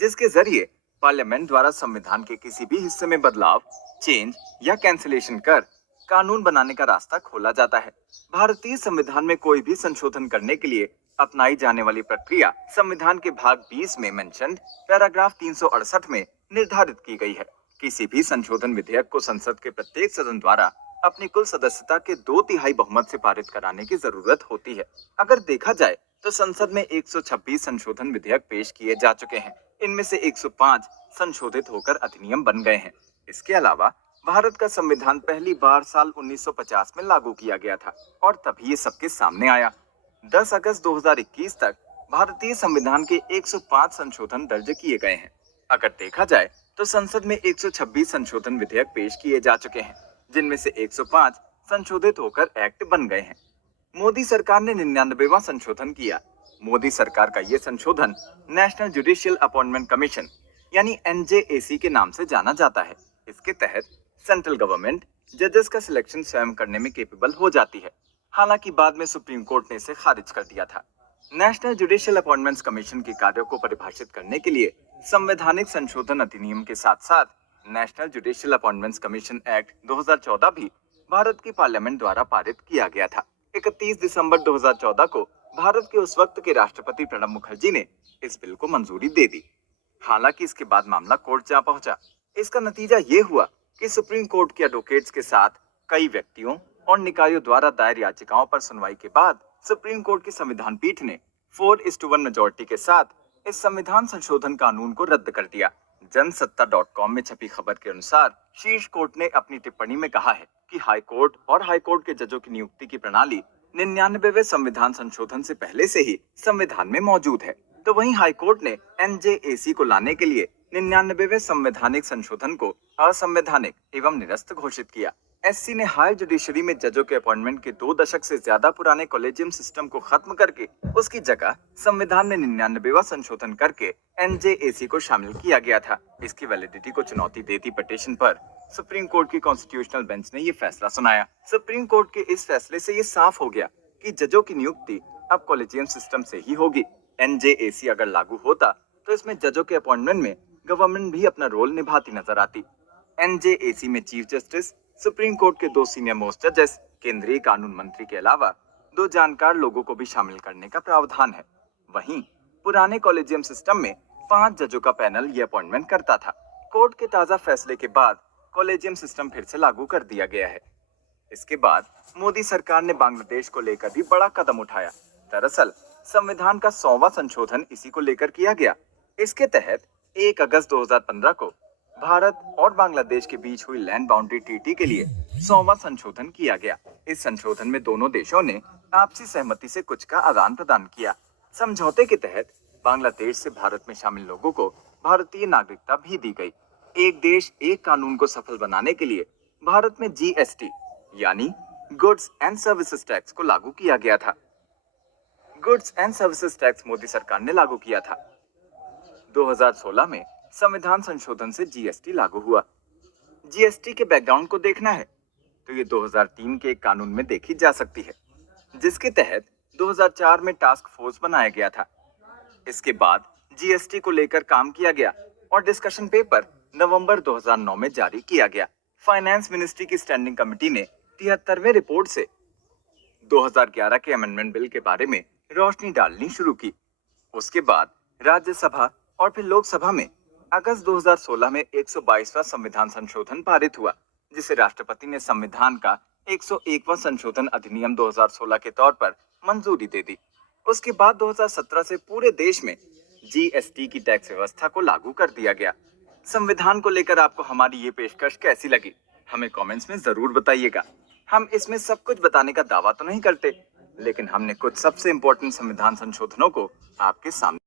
जिसके जरिए पार्लियामेंट द्वारा संविधान के किसी भी हिस्से में बदलाव, चेंज या कैंसिलेशन कर कानून बनाने का रास्ता खोला जाता है। भारतीय संविधान में कोई भी संशोधन करने के लिए अपनाई जाने वाली प्रक्रिया संविधान के भाग 20 में मेंशन्ड पैराग्राफ 368 में निर्धारित की गई है। किसी भी संशोधन विधेयक को संसद के प्रत्येक सदन द्वारा अपनी कुल सदस्यता के 2/3 बहुमत से पारित कराने की जरूरत होती है। अगर देखा जाए तो संसद में 126 संशोधन विधेयक पेश किए जा चुके हैं। इनमें से 105 संशोधित होकर अधिनियम बन गए हैं। इसके अलावा भारत का संविधान पहली बार साल 1950 में लागू किया गया था और तभी ये सबके सामने आया। 10 अगस्त 2021 तक भारतीय संविधान के 105 संशोधन दर्ज किए गए हैं। अगर देखा जाए तो संसद में 126 संशोधन विधेयक पेश किए जा चुके हैं, जिनमें से 105 संशोधित होकर एक्ट बन गए हैं। मोदी सरकार ने 99वां संशोधन किया। मोदी सरकार का ये संशोधन नेशनल जुडिशियल अपॉइंटमेंट कमीशन यानी NJAC के नाम से जाना जाता है। इसके तहत सेंट्रल गवर्नमेंट जजेस का सिलेक्शन स्वयं करने में केपेबल हो जाती है। हालांकि बाद में सुप्रीम कोर्ट ने इसे खारिज कर दिया था। नेशनल जुडिशियल अपॉइंटमेंट्स कमीशन के कार्यों को परिभाषित करने के लिए संवैधानिक संशोधन अधिनियम के साथ साथ national judicial appointments commission act 2014 भी भारत की पार्लियामेंट द्वारा पारित किया गया था। 31 दिसंबर 2014 को भारत के उस वक्त के राष्ट्रपति प्रणब मुखर्जी ने इस बिल को मंजूरी दे दी। हालांकि इसके बाद मामला कोर्ट जा पहुंचा। इसका नतीजा ये हुआ कि सुप्रीम कोर्ट के एडवोकेट्स के साथ कई व्यक्तियों और निकायों द्वारा दायर याचिकाओं पर सुनवाई के बाद सुप्रीम कोर्ट की संविधान पीठ ने 4:1 मेजोरिटी के साथ इस संविधान संशोधन कानून को रद्द कर दिया। जनसत्ता.com में छपी खबर के अनुसार शीर्ष कोर्ट ने अपनी टिप्पणी में कहा है कि हाई कोर्ट और हाई कोर्ट के जजों की नियुक्ति की प्रणाली 99वें संविधान संशोधन से पहले से ही संविधान में मौजूद है। तो वहीं हाई कोर्ट ने NJAC को लाने के लिए 99वें संवैधानिक संशोधन को असंवैधानिक एवं निरस्त घोषित किया। एससी ने हायर जुडिशरी में जजों के अपॉइंटमेंट के 2 दशक से ज्यादा पुराने कॉलेजियम सिस्टम को खत्म करके उसकी जगह संविधान में 99वां संशोधन करके एनजेएसी को शामिल किया गया था। इसकी वैलिडिटी को चुनौती देती पिटीशन पर सुप्रीम कोर्ट की कॉन्स्टिट्यूशनल बेंच ने ये फैसला सुनाया। सुप्रीम कोर्ट के इस फैसले से ये साफ हो गया कि जजों की नियुक्ति अब कॉलेजियम सिस्टम से ही होगी। एनजेएसी अगर लागू होता तो इसमें जजों के अपॉइंटमेंट में गवर्नमेंट भी अपना रोल निभाती नजर आती। एनजेएसी में चीफ जस्टिस, सुप्रीम कोर्ट के 2 सीनियर मोस्ट जजेस, केंद्रीय कानून मंत्री के अलावा 2 जानकार लोगों को भी शामिल करने का प्रावधान है। वहीं पुराने कॉलेजियम सिस्टम में 5 जजों का पैनल ये अपॉइंटमेंट करता था। कोर्ट के ताजा फैसले के बाद कॉलेजियम सिस्टम फिर से लागू कर दिया गया है। इसके बाद मोदी सरकार ने बांग्लादेश को लेकर भी बड़ा कदम उठाया। दरअसल संविधान का 100वां संशोधन इसी को लेकर किया गया। इसके तहत 1 अगस्त 2015 को भारत और बांग्लादेश के बीच हुई लैंड बाउंड्री ट्रीटी के लिए 100वां संशोधन किया गया। इस संशोधन में दोनों देशों ने आपसी सहमति से कुछ का आदान प्रदान किया। समझौते के तहत बांग्लादेश से भारत में शामिल लोगों को भारतीय नागरिकता भी दी गई। एक देश एक कानून को सफल बनाने के लिए भारत में जीएसटी यानी गुड्स एंड सर्विसेज टैक्स को लागू किया गया था। Goods and services tax Modi सरकार ने लागू किया था। 2016 में संविधान संशोधन से जीएसटी लागू हुआ। जीएसटी के बैकग्राउंड को देखना है तो ये 2003 के एक कानून में देखी जा सकती है, जिसके तहत 2004 में टास्क फोर्स बनाया गया था। इसके बाद जीएसटी को लेकर काम किया गया और डिस्कशन पेपर नवंबर 2009 में जारी किया गया। फाइनेंस मिनिस्ट्री की स्टैंडिंग कमेटी ने 73वें रिपोर्ट से 2011 के अमेंडमेंट बिल के बारे में रोशनी डालनी शुरू की। उसके बाद राज्यसभा और फिर लोकसभा में अगस्त 2016 में 122वां संविधान संशोधन पारित हुआ, जिसे राष्ट्रपति ने संविधान का 101वां संशोधन अधिनियम 2016 के तौर पर मंजूरी दे दी। उसके बाद 2017 से पूरे देश में जीएसटी की टैक्स व्यवस्था को लागू कर दिया गया। संविधान को लेकर आपको हमारी ये पेशकश कैसी लगी, हमें कमेंट्स में जरूर बताइएगा। हम इसमें सब कुछ बताने का दावा तो नहीं करते, लेकिन हमने कुछ सबसे इम्पोर्टेंट संविधान संशोधनों को आपके सामने